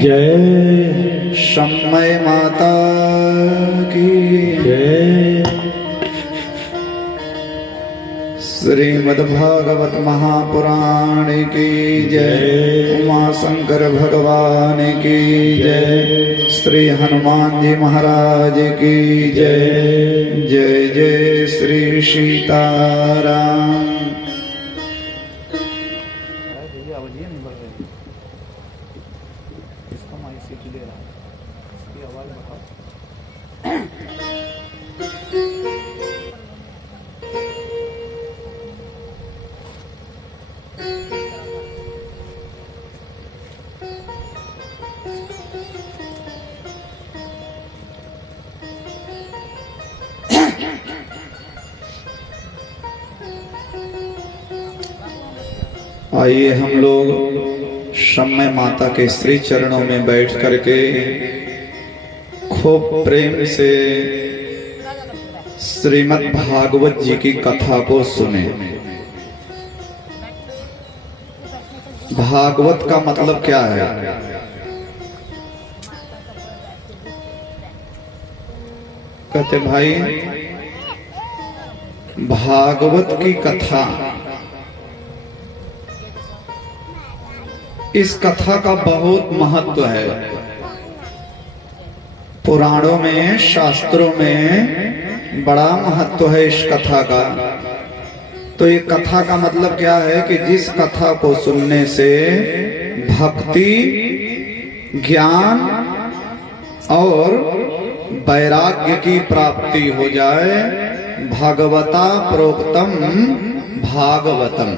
जय। शम्मय माता की जय। श्रीमद्भागवत महापुराण की जय। उमा शंकर भगवान की जय। श्री हनुमान जी महाराज की जय। जय जय श्री सीताराम। आइए हम लोग शम्मय माता के श्री चरणों में बैठ करके खूब प्रेम से श्रीमद् भागवत जी की कथा को सुने। भागवत का मतलब क्या है? कहते भाई, भागवत की कथा, इस कथा का बहुत महत्व है। पुराणों में, शास्त्रों में बड़ा महत्व है इस कथा का। तो ये कथा का मतलब क्या है कि जिस कथा को सुनने से भक्ति, ज्ञान और वैराग्य की प्राप्ति हो जाए। भगवता प्रोक्तम भागवतम।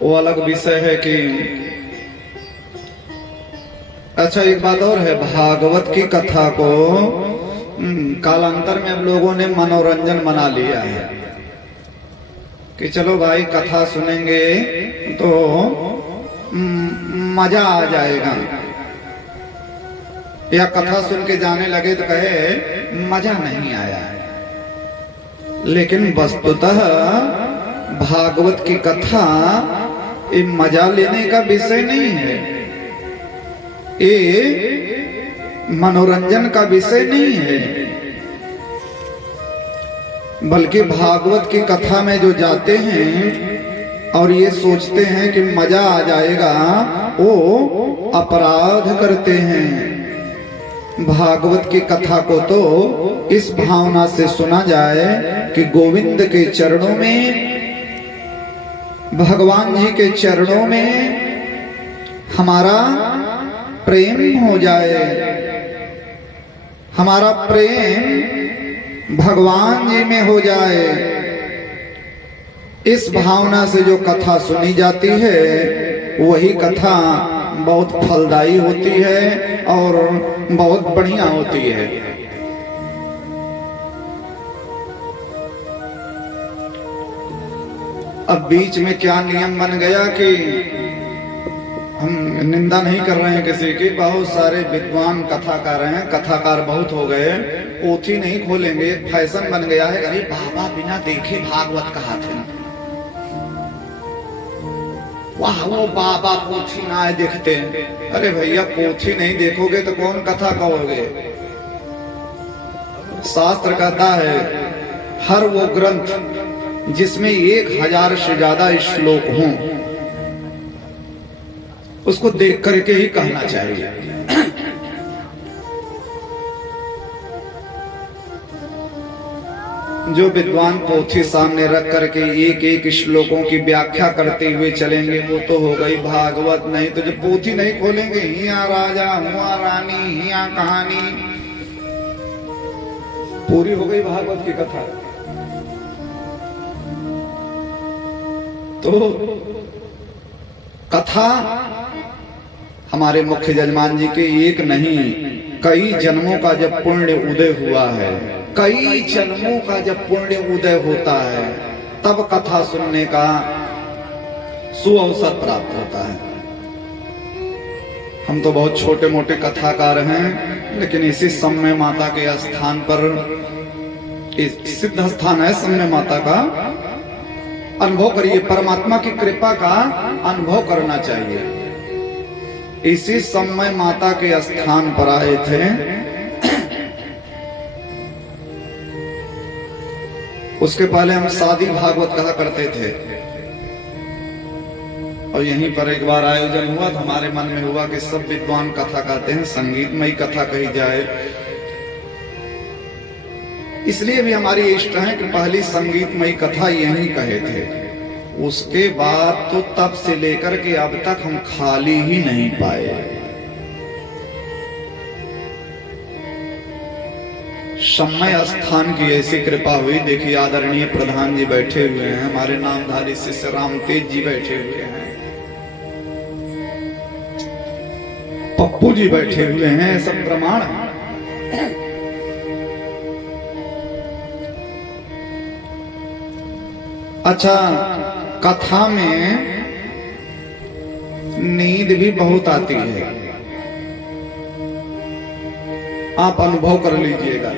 वो अलग विषय है कि अच्छा, एक बात और है, भागवत की कथा को कालांतर में हम लोगों ने मनोरंजन बना लिया है कि चलो भाई कथा सुनेंगे तो मजा आ जाएगा, या कथा सुन के जाने लगे तो कहे मजा नहीं आया। लेकिन वस्तुतः भागवत की कथा ये मजा लेने का विषय नहीं है, ये मनोरंजन का विषय नहीं है, बल्कि भागवत की कथा में जो जाते हैं और ये सोचते हैं कि मजा आ जाएगा, वो अपराध करते हैं। भागवत की कथा को तो इस भावना से सुना जाए कि गोविंद के चरणों में, भगवान जी के चरणों में हमारा प्रेम हो जाए, हमारा प्रेम भगवान जी में हो जाए। इस भावना से जो कथा सुनी जाती है वही कथा बहुत फलदायी होती है और बहुत बढ़िया होती है। अब बीच में क्या नियम बन गया कि हम निंदा नहीं कर रहे हैं किसी की, बहुत सारे विद्वान कथाकार हैं, कथाकार बहुत हो गए, पोथी नहीं खोलेंगे, फैशन बन गया है। अरे बाबा बिना देखे भागवत कहा थे, वाह वो बाबा पोथी ना देखते। अरे भैया पोथी नहीं देखोगे तो कौन कथा कहोगे? शास्त्र कहता है हर वो ग्रंथ जिसमें 1000 से ज्यादा श्लोक हों उसको देख करके ही कहना चाहिए। जो विद्वान पोथी सामने रख करके एक एक श्लोकों की व्याख्या करते हुए चलेंगे वो तो हो गई भागवत। नहीं तो जब पोथी नहीं खोलेंगे, हिया राजा हुआ रानी, हिया कहानी, पूरी हो गई भागवत की कथा। तो कथा हमारे मुख्य जजमान जी के एक नहीं कई जन्मों का जब पुण्य उदय हुआ है, कई जन्मों का जब पुण्य उदय होता है तब कथा सुनने का सुअवसर प्राप्त होता है। हम तो बहुत छोटे मोटे कथाकार हैं, लेकिन इसी समय माता के स्थान पर, सिद्ध स्थान है समय माता का, अनुभव करिए, परमात्मा की कृपा का अनुभव करना चाहिए। इसी समय माता के स्थान पर आए थे, उसके पहले हम शादी भागवत कहा करते थे, और यहीं पर एक बार आयोजन हुआ तो हमारे मन में हुआ कि सब विद्वान कथा कहते हैं, संगीतमय कथा कही जाए। इसलिए भी हमारी इष्ट है कि पहली संगीतमय कथा यहीं कहे थे। उसके बाद तो तब से लेकर के अब तक हम खाली ही नहीं पाए। समय स्थान की ऐसी कृपा हुई। देखिए आदरणीय प्रधान जी बैठे हुए हैं, हमारे नामधारी शिष्य राम तेज जी बैठे हुए हैं, पप्पू जी बैठे हुए हैं, सब प्रमाण है। अच्छा, कथा में नींद भी बहुत आती है, आप अनुभव कर लीजिएगा।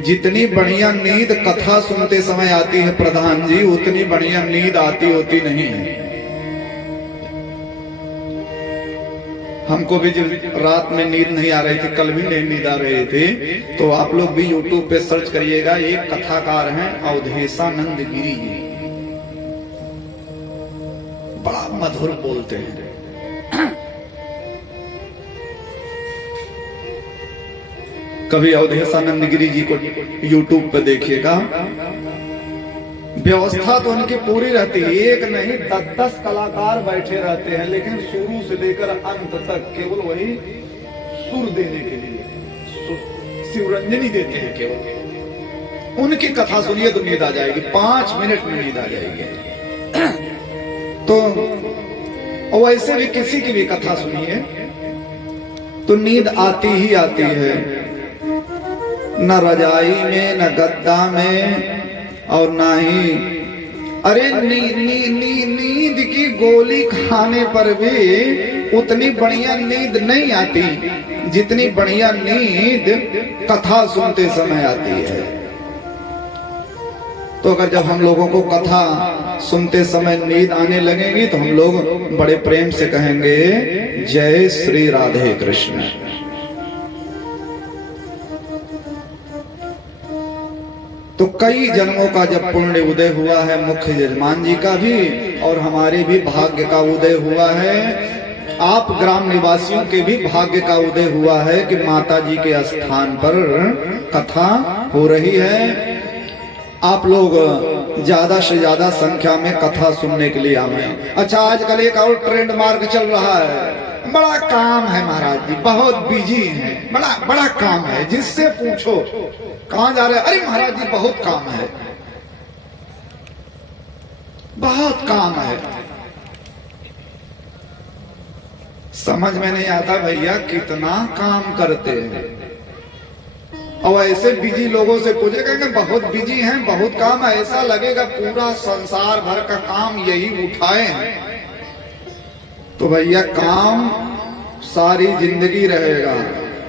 जितनी बढ़िया नींद कथा सुनते समय आती है प्रधान जी, उतनी बढ़िया नींद आती होती नहीं है। हमको भी जब रात में नींद नहीं आ रही थी, कल भी नहीं नींद आ रही थी, तो आप लोग भी YouTube पे सर्च करिएगा। एक कथाकार हैं अवधेशानंद गिरी जी, बड़ा मधुर बोलते हैं। कभी अवधेशानंद गिरी जी को YouTube पे देखिएगा। व्यवस्था तो उनकी पूरी रहती है, एक नहीं 10-10 कलाकार बैठे रहते हैं, लेकिन शुरू से लेकर अंत तक केवल वही सुर देने के लिए शिवरंजनी देते हैं केवल। उनकी कथा सुनिए तो नींद आ जाएगी, 5 मिनट में नींद आ जाएगी। तो वैसे भी किसी की भी कथा सुनिए तो नींद आती ही आती है, न रजाई में, न गद्दा में, और ना ही अरे नींद की गोली खाने पर भी उतनी बढ़िया नींद नहीं आती जितनी बढ़िया नींद कथा सुनते समय आती है। तो अगर जब हम लोगों को कथा सुनते समय नींद आने लगेगी तो हम लोग बड़े प्रेम से कहेंगे जय श्री राधे कृष्ण। तो कई जन्मों का जब पुण्य उदय हुआ है, मुख्य यजमान जी का भी और हमारे भी भाग्य का उदय हुआ है, आप ग्राम निवासियों के भी भाग्य का उदय हुआ है कि माता जी के स्थान पर कथा हो रही है। आप लोग ज्यादा से ज्यादा संख्या में कथा सुनने के लिए आए। अच्छा, आजकल एक और ट्रेंड मार्क चल रहा है, बड़ा काम है महाराज जी, बहुत बिजी है, बड़ा काम है, जिससे पूछो कहां जा रहे हैं, अरे महाराज जी बहुत काम है, बहुत काम है। समझ में नहीं आता भैया कितना काम करते हैं। और ऐसे बिजी लोगों से पूछेगा कि बहुत बिजी हैं, बहुत काम है, ऐसा लगेगा पूरा संसार भर का काम यही उठाए हैं। तो भैया काम सारी जिंदगी रहेगा,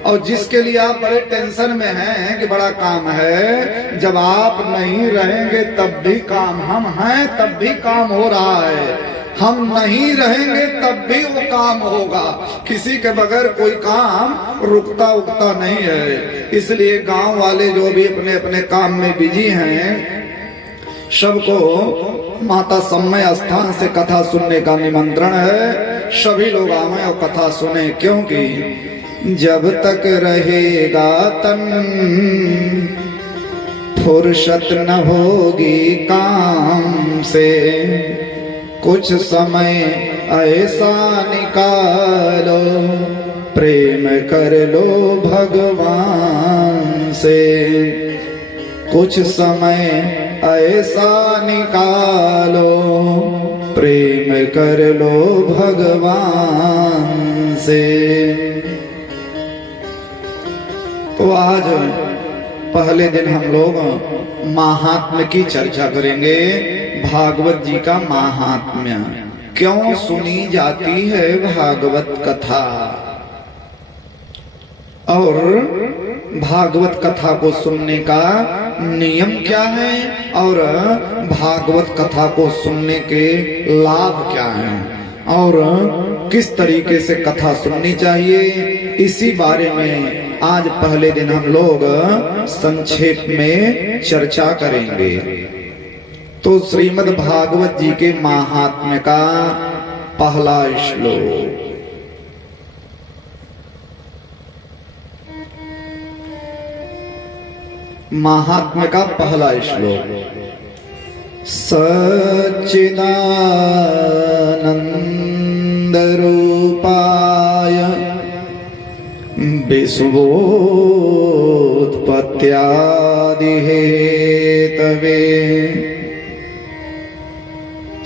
और जिसके लिए आप बड़े टेंशन में हैं कि बड़ा काम है, जब आप नहीं रहेंगे तब भी काम, हम हैं तब भी काम हो रहा है, हम नहीं रहेंगे तब भी वो काम होगा। किसी के बगैर कोई काम रुकता उगता नहीं है। इसलिए गांव वाले जो भी अपने अपने काम में बिजी हैं, सबको माता समय स्थान से कथा सुनने का निमंत्रण है। सभी लोग आए और कथा सुने, क्योंकि जब तक रहेगा तन फुर्सत न होगी काम से, कुछ समय ऐसा निकालो प्रेम कर लो भगवान से, कुछ समय ऐसा निकालो प्रेम कर लो भगवान से। तो आज पहले दिन हम लोग महात्म्य की चर्चा करेंगे। भागवत जी का महात्म्य, क्यों सुनी जाती है भागवत कथा, और भागवत कथा को सुनने का नियम क्या है और भागवत कथा को सुनने के लाभ क्या हैं और किस तरीके से कथा सुननी चाहिए, इसी बारे में आज पहले दिन हम लोग संक्षेप में चर्चा करेंगे। तो श्रीमद् भागवत जी के महात्म्य का पहला श्लोक। महात्म्य का पहला श्लोक। सच्चिदानंद रूपाय विश्वोत्पत्त्यादि हेतवे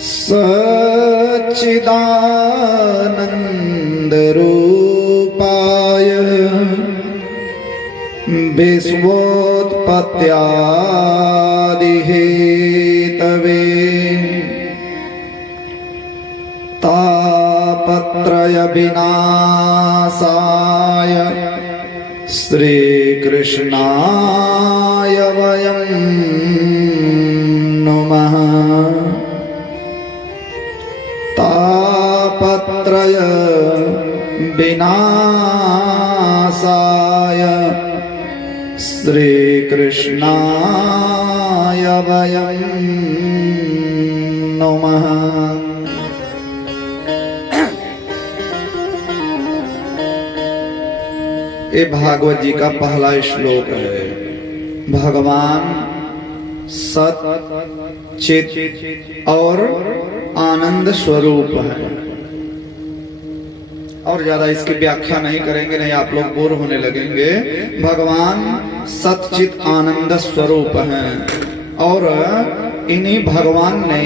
सच्चिदानंद रूपाय विश्वोत्पत्त्यादि हेतवे तापत्रय विनाशाय श्रीकृष्णाय वयं नुमः। तापत्रय विनाशाय श्रीकृष्णाय वयं नुमः। ये भागवत जी का पहला श्लोक है। भगवान सत चित और आनंद स्वरूप है। और ज्यादा इसकी व्याख्या नहीं करेंगे, नहीं आप लोग बोर होने लगेंगे। भगवान सच्चित आनंद स्वरूप हैं और इन्हीं भगवान ने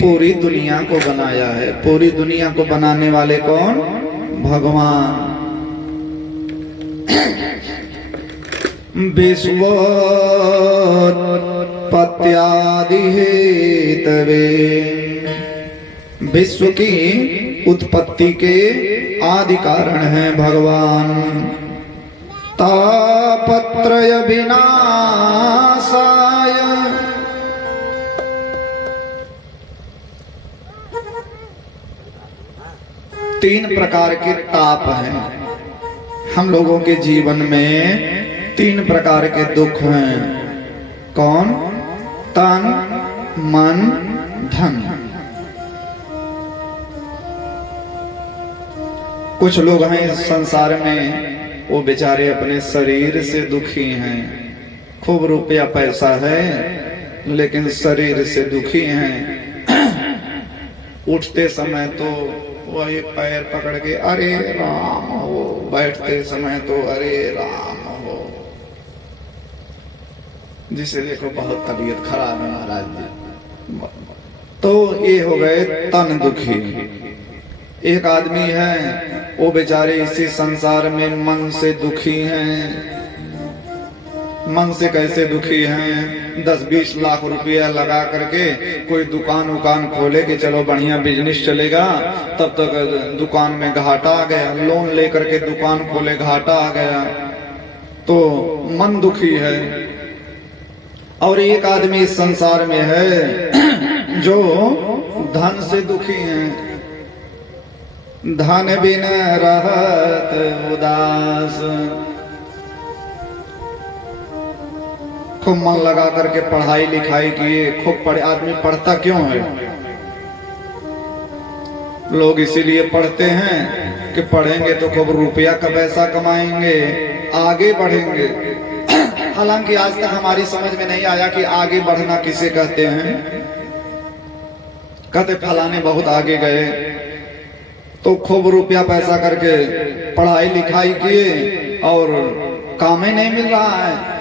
पूरी दुनिया को बनाया है। पूरी दुनिया को बनाने वाले कौन? भगवान। विश्वोत्पत्त्यादि हेतवे, विश्व की उत्पत्ति के आदि कारण है भगवान। तापत्रय विनाशाय, तीन प्रकार के ताप हैं हम लोगों के जीवन में। तीन प्रकार के दुख हैं। कौन? तन, मन, धन। कुछ लोग हैं इस संसार में, वो बेचारे अपने शरीर से दुखी हैं। खूब रुपया पैसा है लेकिन शरीर से दुखी हैं। उठते समय तो वही पैर पकड़ के अरे राम हो, बैठते समय तो अरे राम हो। जिसे देखो बहुत तबीयत खराब है महाराज जी। तो ये हो गए तन दुखी। एक आदमी है वो बेचारे इसी संसार में मन से दुखी हैं। मन से कैसे दुखी हैं? 10-20 लाख रुपया लगा करके कोई दुकान खोले कि चलो बढ़िया बिजनेस चलेगा, तब तक दुकान में घाटा आ गया। लोन लेकर के दुकान खोले, घाटा आ गया, तो मन दुखी है। और एक आदमी इस संसार में है जो धन से दुखी है। धन बिन रहत उदास। खूब मन लगा करके पढ़ाई लिखाई किए, खूब पढ़े। आदमी पढ़ता क्यों है? लोग इसीलिए पढ़ते हैं कि पढ़ेंगे तो खूब रुपया का पैसा कमाएंगे, आगे बढ़ेंगे। हालांकि आज तक हमारी समझ में नहीं आया कि आगे बढ़ना किसे कहते हैं। कहते फलाने बहुत आगे गए, तो खूब रुपया पैसा करके पढ़ाई लिखाई किए और काम ही नहीं मिल रहा है।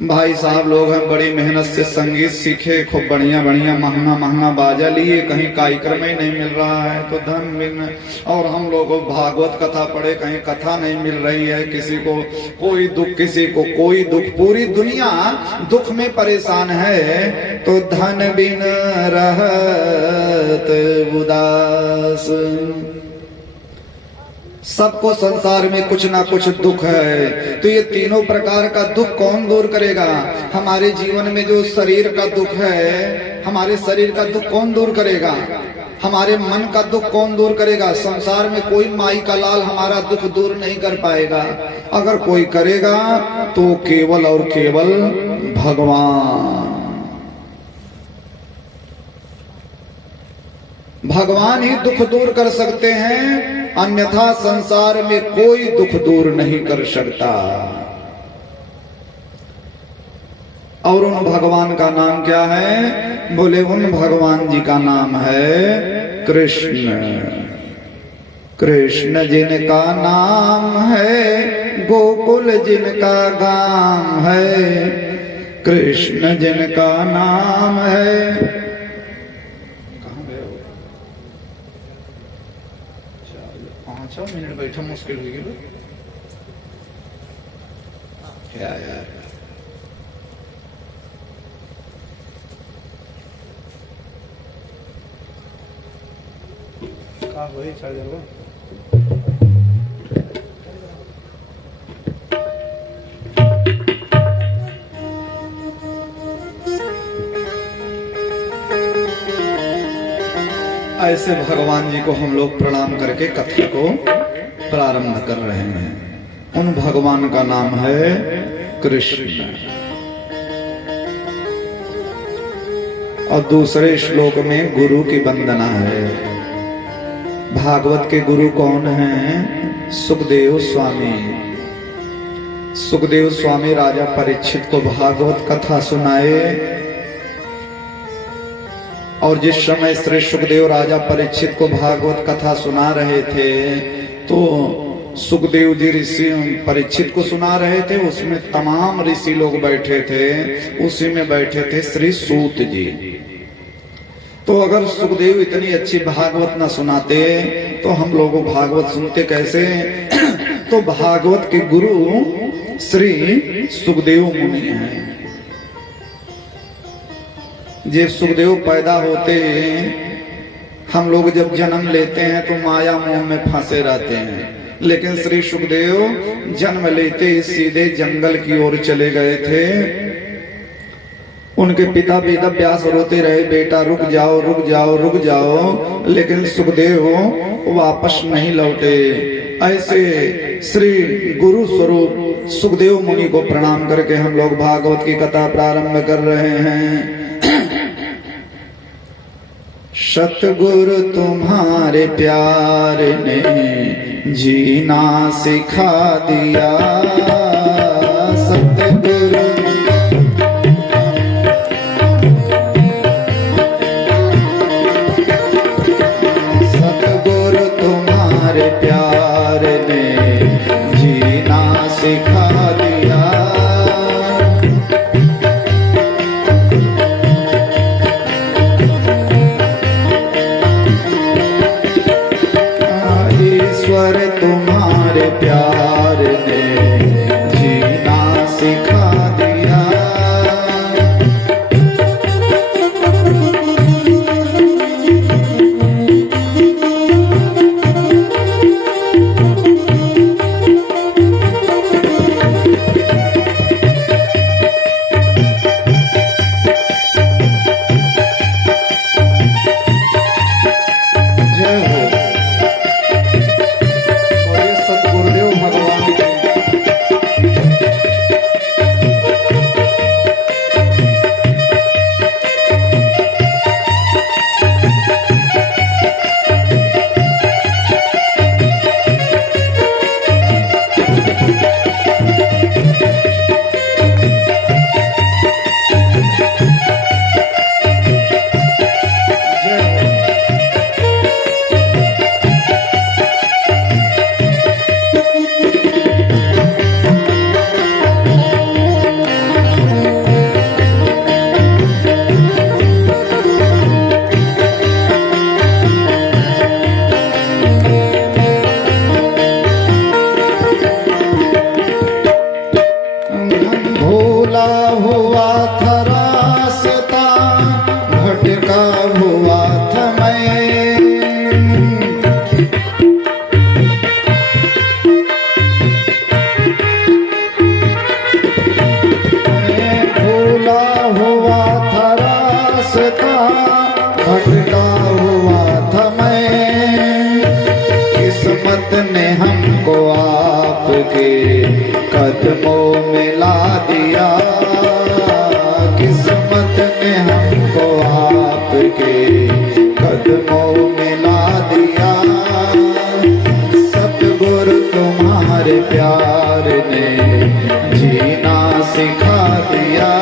भाई साहब लोग हैं, बड़ी मेहनत से संगीत सीखे, खूब बढ़िया बढ़िया महंगा महंगा बाजा लिए, कहीं कार्यक्रम ही नहीं मिल रहा है तो धन मिल। और हम लोग भागवत कथा पढ़े, कहीं कथा नहीं मिल रही है। किसी को कोई दुख, किसी को कोई दुख, पूरी दुनिया दुख में परेशान है। तो धन बिन रहत उदास। सबको संसार में कुछ ना कुछ दुख है। तो ये तीनों प्रकार का दुख कौन दूर करेगा? हमारे जीवन में जो शरीर का दुख है, हमारे शरीर का दुख कौन दूर करेगा? हमारे मन का दुख कौन दूर करेगा? संसार में कोई माई का लाल हमारा दुख दूर नहीं कर पाएगा। अगर कोई करेगा तो केवल और केवल भगवान। भगवान ही दुख दूर कर सकते हैं, अन्यथा संसार में कोई दुख दूर नहीं कर सकता। और उन भगवान का नाम क्या है? बोले उन भगवान जी का नाम है कृष्ण। कृष्ण जिनका नाम है, गोकुल जिनका गाम है। कृष्ण जिनका नाम है। 5 मिनट बैठा मुश्किल हो गया क्या यार। का वही चल जाएगा। ऐसे भगवान जी को हम लोग प्रणाम करके कथा को प्रारंभ कर रहे हैं। उन भगवान का नाम है कृष्ण। और दूसरे श्लोक में गुरु की वंदना है। भागवत के गुरु कौन हैं? सुखदेव स्वामी। सुखदेव स्वामी राजा परीक्षित को भागवत कथा सुनाए। और जिस समय श्री सुखदेव राजा परीक्षित को भागवत कथा सुना रहे थे, तो सुखदेव जी ऋषि परीक्षित को सुना रहे थे, उसमें तमाम ऋषि लोग बैठे थे। उसी में बैठे थे श्री सूत जी। तो अगर सुखदेव इतनी अच्छी भागवत न सुनाते तो हम लोग भागवत सुनते कैसे? तो भागवत के गुरु श्री सुखदेव मुनि हैं। ये सुखदेव पैदा होते हम लोग जब जन्म लेते हैं तो माया मोह में फंसे रहते हैं, लेकिन श्री सुखदेव जन्म लेते ही सीधे जंगल की ओर चले गए थे। उनके पिता वेद व्यास रोते रहे, बेटा रुक जाओ रुक जाओ रुक जाओ, लेकिन सुखदेव वापस नहीं लौटे। ऐसे श्री गुरु स्वरूप सुखदेव मुनि को प्रणाम करके हम लोग भागवत की कथा प्रारंभ कर रहे हैं। सतगुरु तुम्हारे प्यार ने जीना सिखा दिया। सतगुरु सतगुरु तुम्हारे प्यार ने जीना सिखा दिया। ईश्वर तुम्हारे प्यार ने जीना सिखा दिया। जय हो। सतगुरुदेव भगवान आपके कदमों में ला दिया, किस्मत ने हमको आपके कदमों में ला दिया। सतगुरु तुम्हारे प्यार ने जीना सिखा दिया।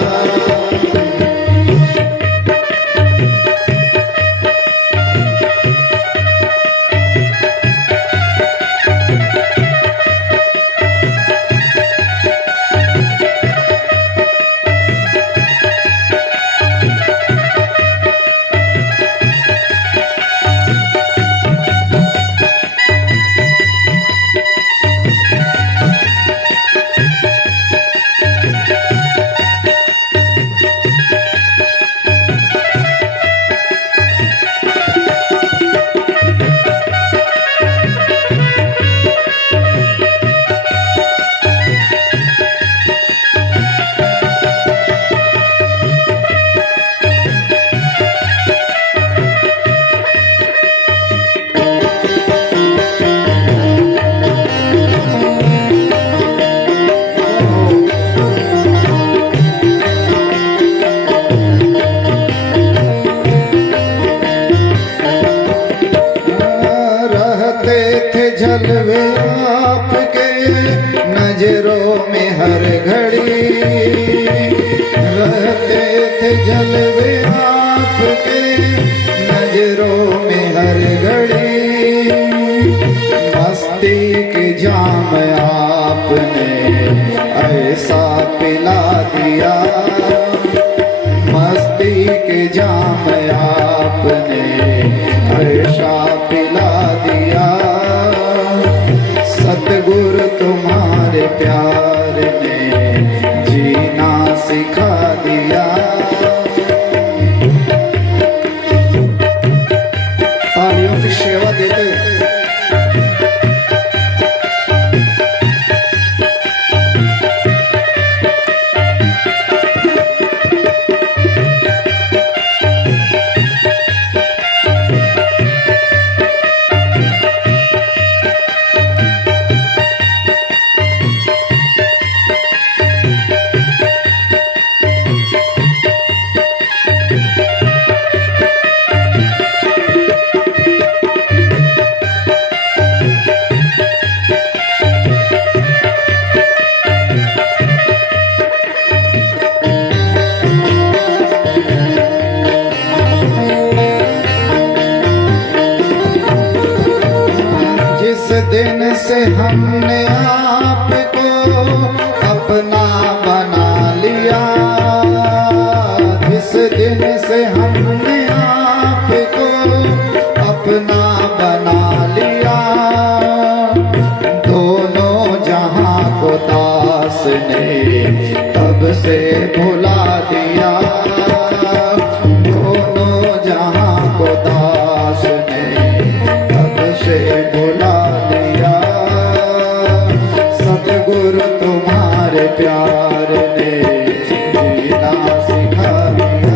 जलवे आपके नजरों में हर घड़ी, रहते थे जलवे आपके नजरों में हर घड़ी। मस्ती के जाम आपने ऐसा पिला दिया, मस्ती के जाम आपने ऐसा पिला दिया। सतगुरु तुम्हारे प्यार ने जीना सिखा दिया। तालियों की सेवा देते दिन से हमने आपको अपना बना लिया, जिस दिन से हमने आपको अपना बना लिया। दोनों जहां को दास ने तब से भुला दिया, दोनों जहां को दास ने तब से भुला दिया। सतगुरु तुम्हारे प्यार ने जीना सिखा दिया।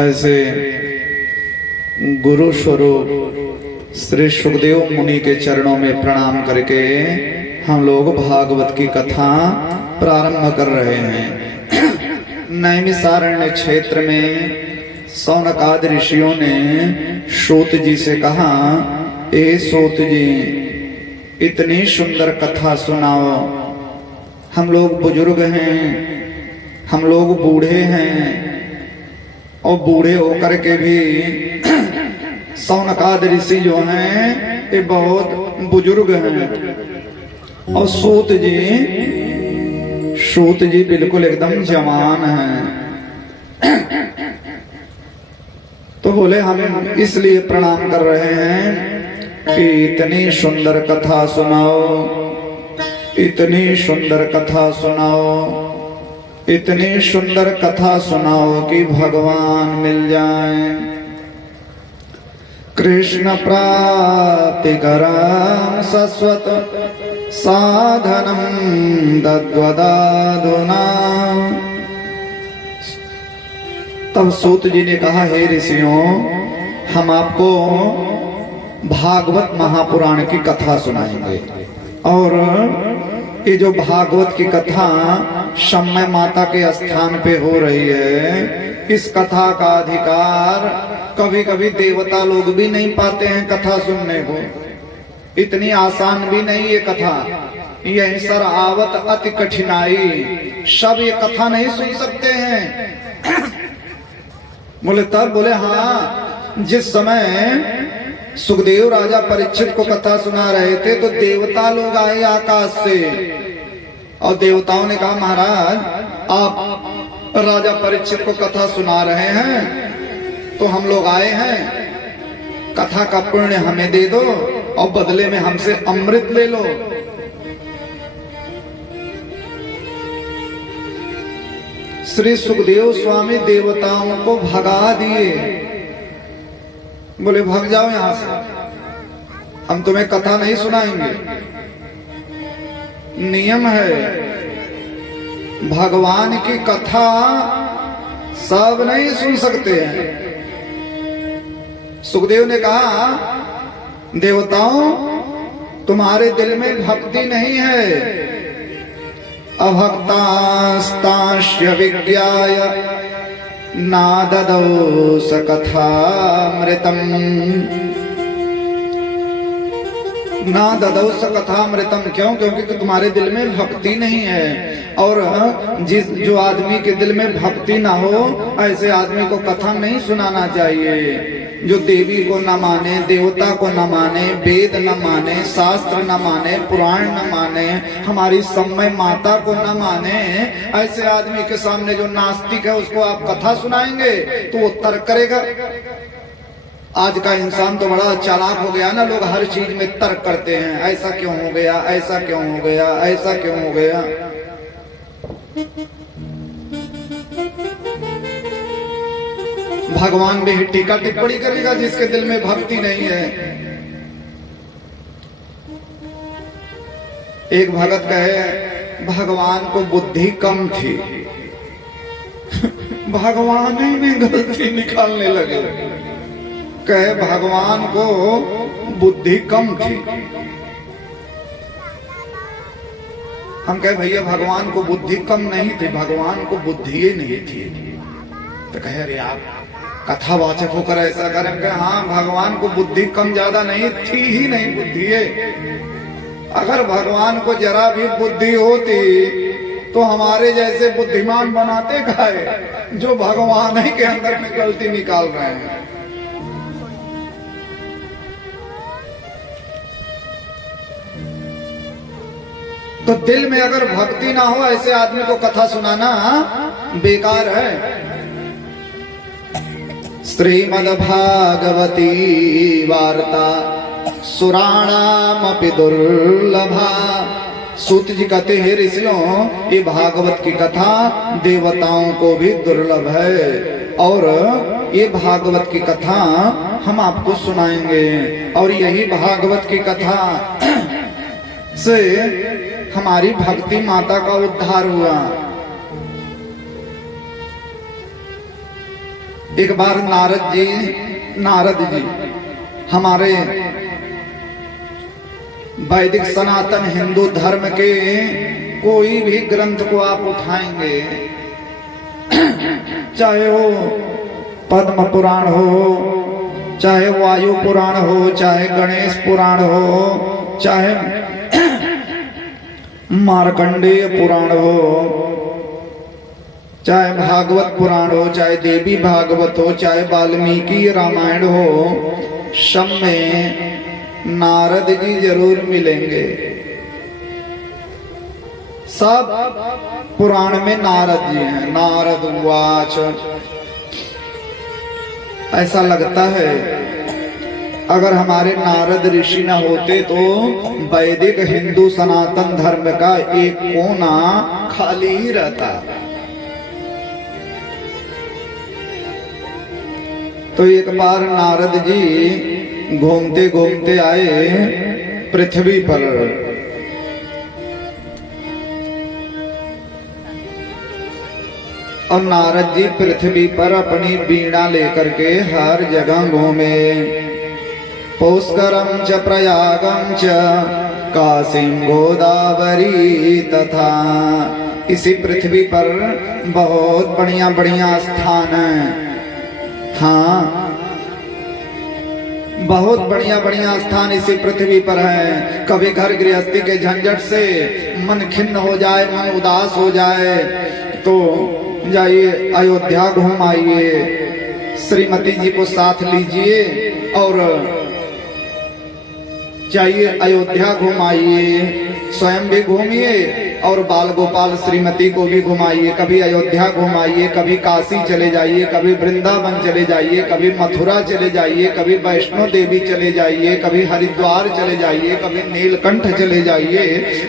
ऐसे गुरु स्वरूप श्री सुखदेव मुनि के चरणों में प्रणाम करके हम लोग भागवत की कथा प्रारंभ कर रहे हैं। नैमिषारण्य क्षेत्र में सौनकादि ऋषियों ने सूत जी से कहा, ए सूत जी, इतनी सुंदर कथा सुनाओ। हम लोग बुजुर्ग हैं, हम लोग बूढ़े हैं, और बूढ़े होकर के भी सौनकादि ऋषि जो हैं ये बहुत बुजुर्ग हैं, और सूत जी बिल्कुल एकदम जवान हैं। तो बोले हम इसलिए प्रणाम कर रहे हैं कि इतनी सुंदर कथा सुनाओ, इतनी सुंदर कथा सुनाओ, इतनी सुंदर कथा सुनाओ कि भगवान मिल जाएं। कृष्ण प्राप्ति करम शाश्वत साधनम दद्वदाधुना। तब सूत जी ने कहा, हे ऋषियों, हम आपको भागवत महापुराण की कथा सुनाएंगे, और ये जो भागवत की कथा समय माता के स्थान पे हो रही है, इस कथा का अधिकार कभी कभी देवता लोग भी नहीं पाते हैं कथा सुनने को। इतनी आसान भी नहीं ये कथा, यही सर आवत अति कठिनाई, सब ये कथा नहीं सुन सकते हैं। बोले तब बोले हाँ, जिस समय सुखदेव राजा परीक्षित को कथा सुना रहे थे तो देवता लोग आए आकाश से, और देवताओं ने कहा, महाराज आप राजा परीक्षित को कथा सुना रहे हैं तो हम लोग आए हैं, कथा का पुण्य हमें दे दो और बदले में हमसे अमृत ले लो। श्री सुखदेव स्वामी देवताओं को भगा दिए, बोले भाग जाओ यहां से, हम तुम्हें कथा नहीं सुनाएंगे। नियम है, भगवान की कथा सब नहीं सुन सकते हैं। सुखदेव ने कहा, देवताओं तुम्हारे दिल में भक्ति नहीं है, अभक्तास्तांश्य विज्ञाय नाददौ स कथामृतम, नाददौ स कथामृतम। क्यों? क्योंकि तुम्हारे दिल में भक्ति नहीं है, और जो आदमी के दिल में भक्ति ना हो ऐसे आदमी को कथा नहीं सुनाना चाहिए। जो देवी को न माने, देवता को न माने, वेद न माने, शास्त्र न माने, पुराण न माने, हमारी समय माता को न माने, ऐसे आदमी के सामने जो नास्तिक है उसको आप कथा सुनाएंगे तो वो तर्क करेगा। आज का इंसान तो बड़ा चालाक हो गया ना, लोग हर चीज में तर्क करते हैं, ऐसा क्यों हो गया, ऐसा क्यों हो गया, ऐसा क्यों हो गया। भगवान भी टीका टिप्पणी करेगा जिसके दिल में भक्ति नहीं है। एक भगत कहे, भगवान को बुद्धि कम थी, भगवान ही में गलती निकालने लगे। कहे भगवान को बुद्धि कम थी। हम कहे भैया भगवान को बुद्धि कम नहीं थी, भगवान को बुद्धि ही नहीं थी। तो कहे अरे आप कथा वाचक होकर ऐसा करें? हाँ, भगवान को बुद्धि कम ज्यादा नहीं थी ही नहीं, बुद्धि है। अगर भगवान को जरा भी बुद्धि होती तो हमारे जैसे बुद्धिमान बनाते काहे जो भगवान ही के अंदर में गलती निकाल रहे हैं। तो दिल में अगर भक्ति ना हो ऐसे आदमी को कथा सुनाना बेकार है। श्रीमद्भागवती वार्ता सुराणामपि दुर्लभा। सूत जी कहते हैं, ऋषियों ये भागवत की कथा देवताओं को भी दुर्लभ है, और ये भागवत की कथा हम आपको सुनाएंगे, और यही भागवत की कथा से हमारी भक्ति माता का उद्धार हुआ। एक बार नारद जी हमारे वैदिक सनातन हिंदू धर्म के कोई भी ग्रंथ को आप उठाएंगे, चाहे वो पद्म पुराण हो, चाहे वायु पुराण हो, चाहे गणेश पुराण हो, चाहे मार्कंडेय पुराण हो, चाहे भागवत पुराण हो, चाहे देवी भागवत हो, चाहे वाल्मीकि रामायण हो, सब में नारद जी जरूर मिलेंगे। सब पुराण में नारद जी हैं। नारद उवाच, ऐसा लगता है अगर हमारे नारद ऋषि न होते तो वैदिक हिंदू सनातन धर्म का एक कोना खाली ही रहता। तो एक बार नारद जी घूमते घूमते आए पृथ्वी पर। और नारद जी पृथ्वी पर अपनी बीणा लेकर के हर जगह घूमे। पुष्करम च प्रयागम च काशीम गोदावरी तथा। इसी पृथ्वी पर बहुत बढ़िया बढ़िया स्थान हैं। हाँ, बहुत बढ़िया बढ़िया स्थान इसी पृथ्वी पर है। कभी घर गृहस्थी के झंझट से मन खिन्न हो जाए, मन उदास हो जाए तो जाइए अयोध्या घूम आइए, श्रीमती जी को साथ लीजिए और जाइए अयोध्या घूम आइए, स्वयं भी घूमिए और बाल गोपाल श्रीमती को भी घुमाइए। कभी अयोध्या घुमाइए, कभी काशी चले जाइए, कभी वृंदावन चले जाइए, कभी मथुरा चले जाइए, कभी वैष्णो देवी चले जाइए, कभी हरिद्वार चले जाइए, कभी नीलकंठ चले जाइए,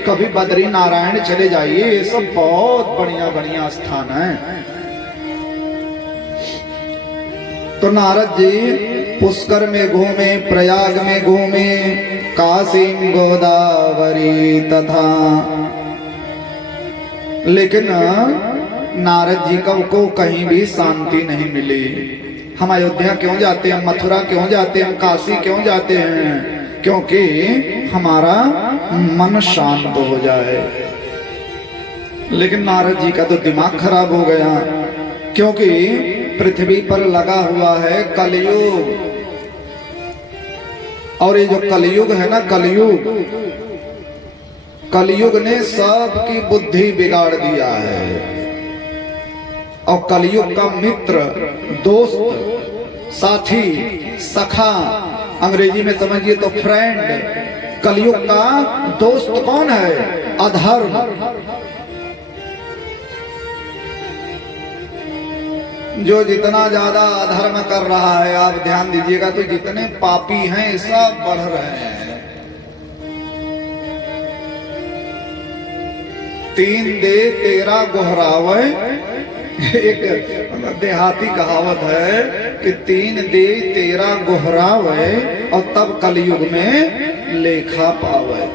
कभी बद्री नारायण चले जाइए। ये सब बहुत बढ़िया बढ़िया स्थान हैं। तो नारद जी पुष्कर में घूमे, प्रयाग में घूमे, काशी गोदावरी तथा। लेकिन नारद जी को कहीं भी शांति नहीं मिली। हम अयोध्या क्यों जाते हैं, मथुरा क्यों जाते हैं, काशी क्यों जाते हैं? क्योंकि हमारा मन शांत हो जाए। लेकिन नारद जी का तो दिमाग खराब हो गया, क्योंकि पृथ्वी पर लगा हुआ है कलयुग। और ये जो कलयुग है ना, कलयुग ने सबकी बुद्धि बिगाड़ दिया है। और कलयुग का मित्र, दोस्त, साथी, सखा, अंग्रेजी में समझिए तो फ्रेंड। कलयुग का दोस्त कौन है? अधर्म। जो जितना ज्यादा अधर्म कर रहा है, आप ध्यान दीजिएगा, तो जितने पापी हैं सब बढ़ रहे हैं। 3 दे 13 गोहरावे। एक देहाती कहावत है कि 3 दे 13 गोहरावे और तब कलयुग में लेखा पावे।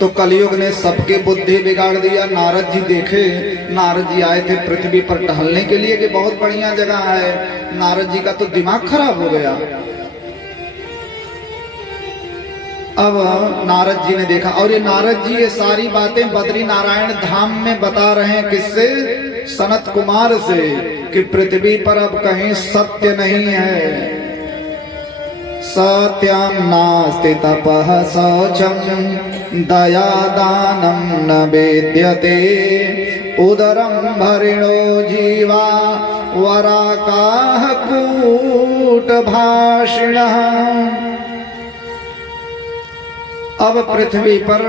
तो कलयुग ने सबके बुद्धि बिगाड़ दिया। नारद जी देखे, नारद जी आए थे पृथ्वी पर टहलने के लिए कि बहुत बढ़िया जगह है। नारद जी का तो दिमाग खराब हो गया। अब नारद जी ने देखा, और ये नारद जी ये सारी बातें बद्री नारायण धाम में बता रहे हैं। किससे? सनत कुमार से, कि पृथ्वी पर अब कहीं सत्य नहीं है। सत्यम नास्ति तपः शौचम दया दानम न वेद्यते उदरम भरिणो जीवा वराकाः कूट भाषिणः। अब पृथ्वी पर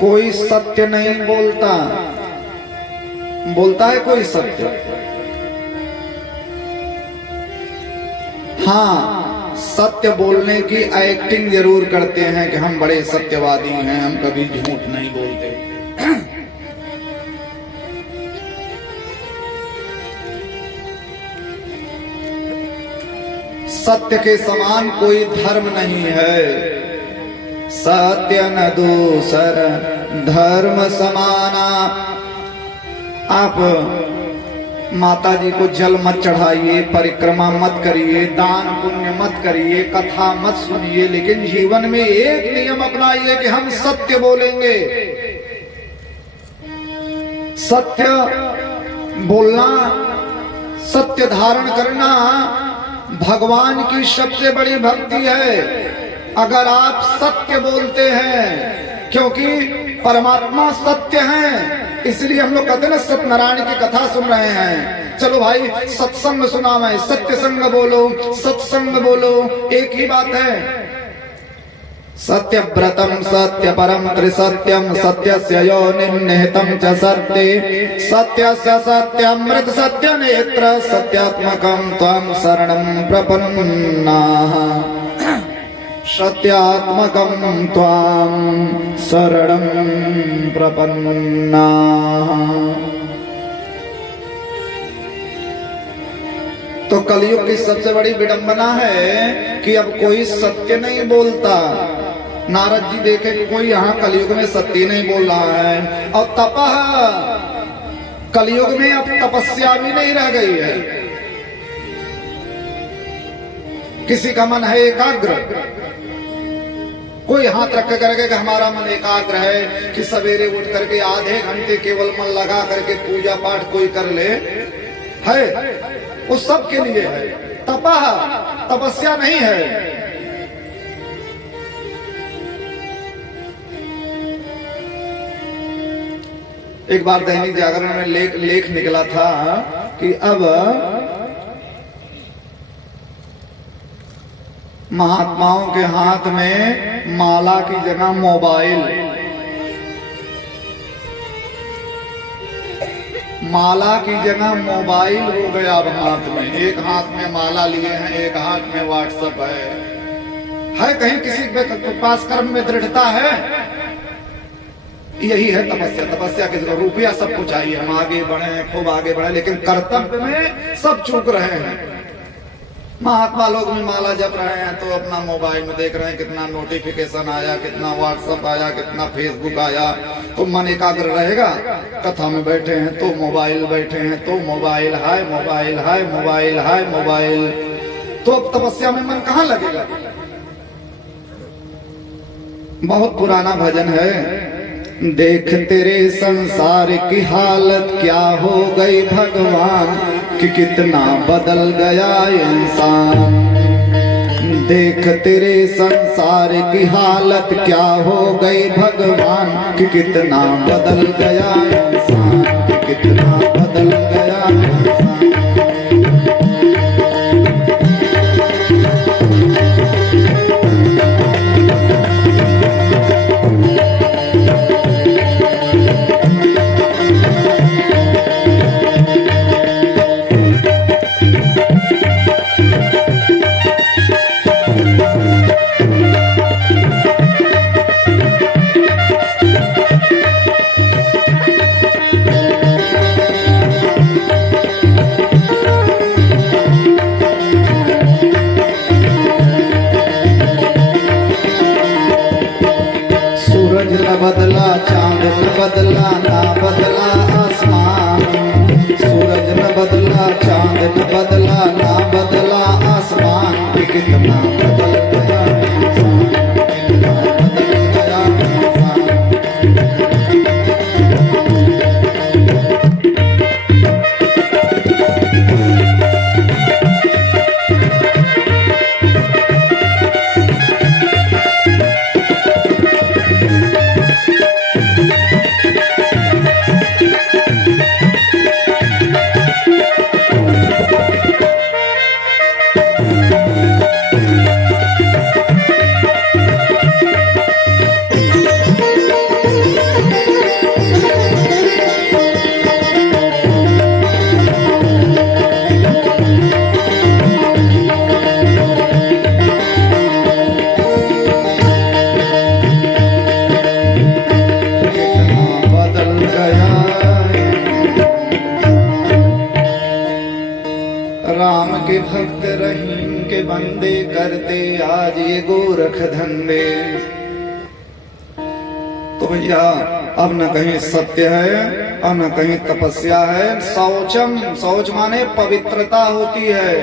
कोई सत्य नहीं बोलता। बोलता है कोई सत्य? हाँ, सत्य बोलने की एक्टिंग जरूर करते हैं कि हम बड़े सत्यवादी हैं, हम कभी झूठ नहीं बोलते। सत्य के समान कोई धर्म नहीं है। सत्य न दूसर धर्म समाना। आप माता जी को जल मत चढ़ाइए, परिक्रमा मत करिए, दान पुण्य मत करिए, कथा मत सुनिए, लेकिन जीवन में एक नियम अपनाइए कि हम सत्य बोलेंगे। सत्य बोलना, सत्य धारण करना भगवान की सबसे बड़ी भक्ति है। अगर आप सत्य बोलते हैं, क्योंकि परमात्मा सत्य है, इसलिए हम लोग कहते हैं ना सत्यनारायण की कथा सुन रहे हैं। चलो भाई सत्संग सुना, मैं सत्य संग बोलो, सत्संग बोलो, एक ही बात है। सत्यव्रतम सत्य परम त्रिसत्यम सत्यस्य योनिर्निहितं च सत्ये सत्यस्य सत्यमृत सत्य नेत्र सत्यात्मकं त्वं शरणं प्रपन्नाः सत्यात्मकं त्वं शरणं प्रपन्नाः। तो कलयुग की सबसे बड़ी विडंबना है कि अब कोई सत्य नहीं बोलता। नारद जी देखे कोई यहाँ कलयुग में सत्य नहीं बोल रहा है। और तपह, कलयुग में अब तपस्या भी नहीं रह गई है। किसी का मन है एकाग्र, कोई हाथ रख करके कि हमारा मन एकाग्र है, कि सवेरे उठ करके आधे घंटे केवल मन लगा करके पूजा पाठ कोई कर ले, है वो सब के लिए है। तपह, तपस्या नहीं है। एक बार दैनिक जागरण में लेख निकला था कि अब महात्माओं के हाथ में माला की जगह मोबाइल, माला की जगह मोबाइल हो गया अब हाथ में। एक हाथ में माला लिए हैं, एक हाथ में व्हाट्सएप है। कहीं किसी के पास कर्म में दृढ़ता है? यही है तपस्या। तपस्या किसी रुपया सब कुछ चाहिए, हम आगे बढ़े, खूब आगे बढ़े, लेकिन कर्तव्य में सब चूक रहे हैं। महात्मा लोग भी माला जप रहे हैं तो अपना मोबाइल में देख रहे हैं कितना नोटिफिकेशन आया, कितना व्हाट्सएप आया, कितना फेसबुक आया। तो मन एकाग्र रहेगा? कथा में बैठे हैं तो मोबाइल, बैठे हैं तो मोबाइल, हाय मोबाइल, हाय मोबाइल, हाय मोबाइल। तो अब तपस्या में मन कहाँ लगेगा? बहुत पुराना भजन है। देख तेरे संसार की हालत क्या हो गई भगवान, कि कितना बदल गया इंसान। देख तेरे संसार की हालत क्या हो गई भगवान, कि कितना बदल गया इंसान, कि कितना बदल गया इंसान। बदला चांद न बदला, ना बदला आसमान। सूरज न बदला, चांद न बदला, ना बदला आसमान। कि कितना बदल गया इंसान, कितना बदल गया इंसान। राम के भक्त रहीम के बंदे करते आज ये गोरख धंधे। तो भैया अब न कहीं सत्य है और न कहीं तपस्या है। शौचम, शौच माने पवित्रता होती है,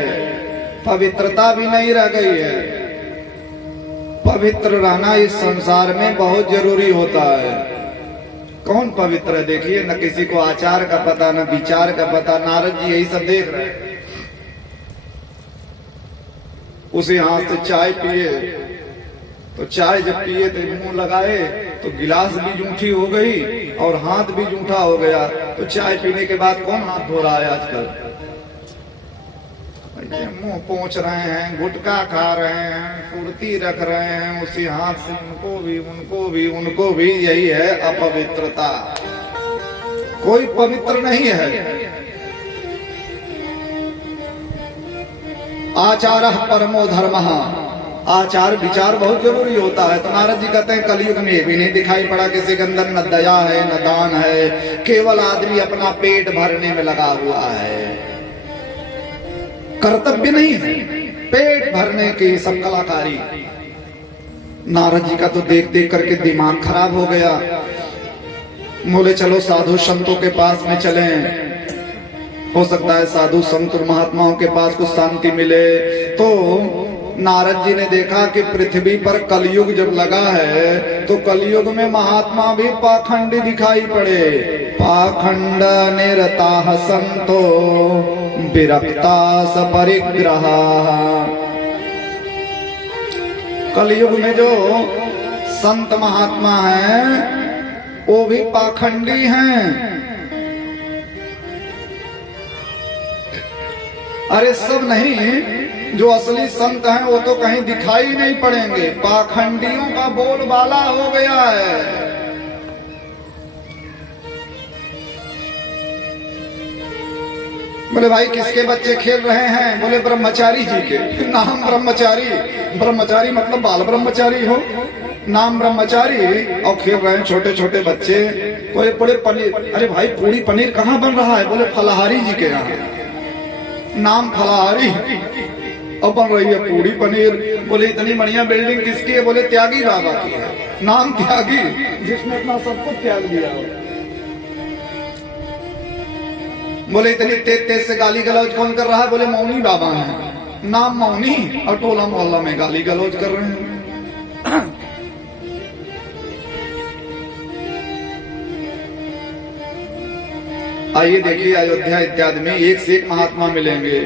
पवित्रता भी नहीं रह गई है। पवित्र रहना इस संसार में बहुत जरूरी होता है। कौन पवित्र है देखिए, न किसी को आचार का पता, न विचार का पता। नारद जी यही सब देख रहे हैं। उसी हाथ से चाय पिए, तो चाय जब पिए तो मुंह लगाए तो गिलास भी जूठी हो गई और हाथ भी जूठा हो गया। तो चाय पीने के बाद कौन हाथ धो रहा है आजकल? मुंह पोंछ रहे हैं, गुटखा खा रहे हैं, फुर्ती रख रहे हैं उसी हाथ से, उनको भी उनको भी उनको भी। यही है अपवित्रता। कोई पवित्र नहीं है। आचारः परमो धर्मः। आचार विचार बहुत जरूरी होता है। तो नारद जी कहते हैं कलयुग में भी नहीं दिखाई पड़ा किसी के अंदर न दया है न दान है, केवल आदमी अपना पेट भरने में लगा हुआ है। कर्तव्य नहीं है, पेट भरने की सब कलाकारी। नारद जी का तो देख देख करके दिमाग खराब हो गया। बोले चलो साधु संतों के पास में चलें, हो सकता है साधु संत और महात्माओं के पास कुछ शांति मिले। तो नारद जी ने देखा कि पृथ्वी पर कलयुग जब लगा है तो कलयुग में महात्मा भी पाखंडी दिखाई पड़े। पाखंड निरता संतो विरक्ता सपरिग्रह। कलयुग में जो संत महात्मा हैं वो भी पाखंडी हैं। अरे सब नहीं, जो असली संत हैं वो तो कहीं दिखाई नहीं पड़ेंगे, पाखंडियों का बोलबाला हो गया है। बोले भाई किसके बच्चे खेल रहे हैं? बोले ब्रह्मचारी जी के। नाम ब्रह्मचारी, ब्रह्मचारी मतलब बाल ब्रह्मचारी हो, नाम ब्रह्मचारी, और खेल रहे हैं छोटे छोटे बच्चे। कोई बड़े पनीर, अरे भाई पूरी पनीर कहाँ बन रहा है? बोले फलाहारी जी के यहाँ। नाम फलाहारी और बन रही है पूरी पनीर। बोले इतनी बढ़िया बिल्डिंग किसकी है? बोले त्यागी बाबा की है। नाम त्यागी, जिसने अपना सब कुछ त्याग दिया हो। बोले इतनी तेज तेज से गाली गलौज कौन कर रहा है? बोले मौनी बाबा है। नाम मौनी और टोला मोहल्ला में गाली गलौज कर रहे हैं। आइए देखिए अयोध्या इत्यादि में एक से एक महात्मा मिलेंगे।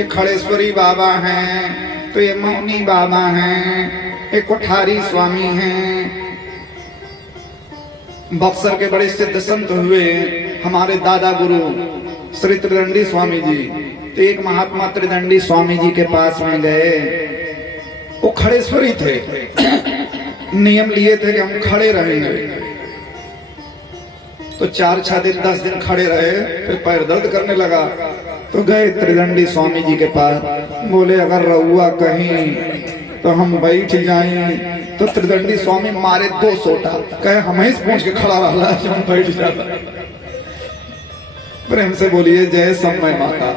एक खड़ेश्वरी बाबा हैं, तो ये मौनी बाबा हैं, एक कोठारी स्वामी हैं। बक्सर के बड़े सिद्ध संत हुए हमारे दादा गुरु श्री त्रिदंडी स्वामी जी। तो एक महात्मा त्रिदंडी स्वामी जी के पास में गए। वो खड़ेश्वरी थे, नियम लिए थे कि हम खड़े रहेंगे। तो 4-6 दिन 10 दिन खड़े रहे, फिर पैर दर्द करने लगा। तो गए त्रिदंडी स्वामी जी के पास। बोले अगर रहुआ कहीं तो हम बैठ जाएं। तो त्रिदंडी स्वामी मारे 2 सोटा, कहे हम ही पूछ के खड़ा रहा, हम बैठ जाता। प्रेम से बोलिए जय समय माता।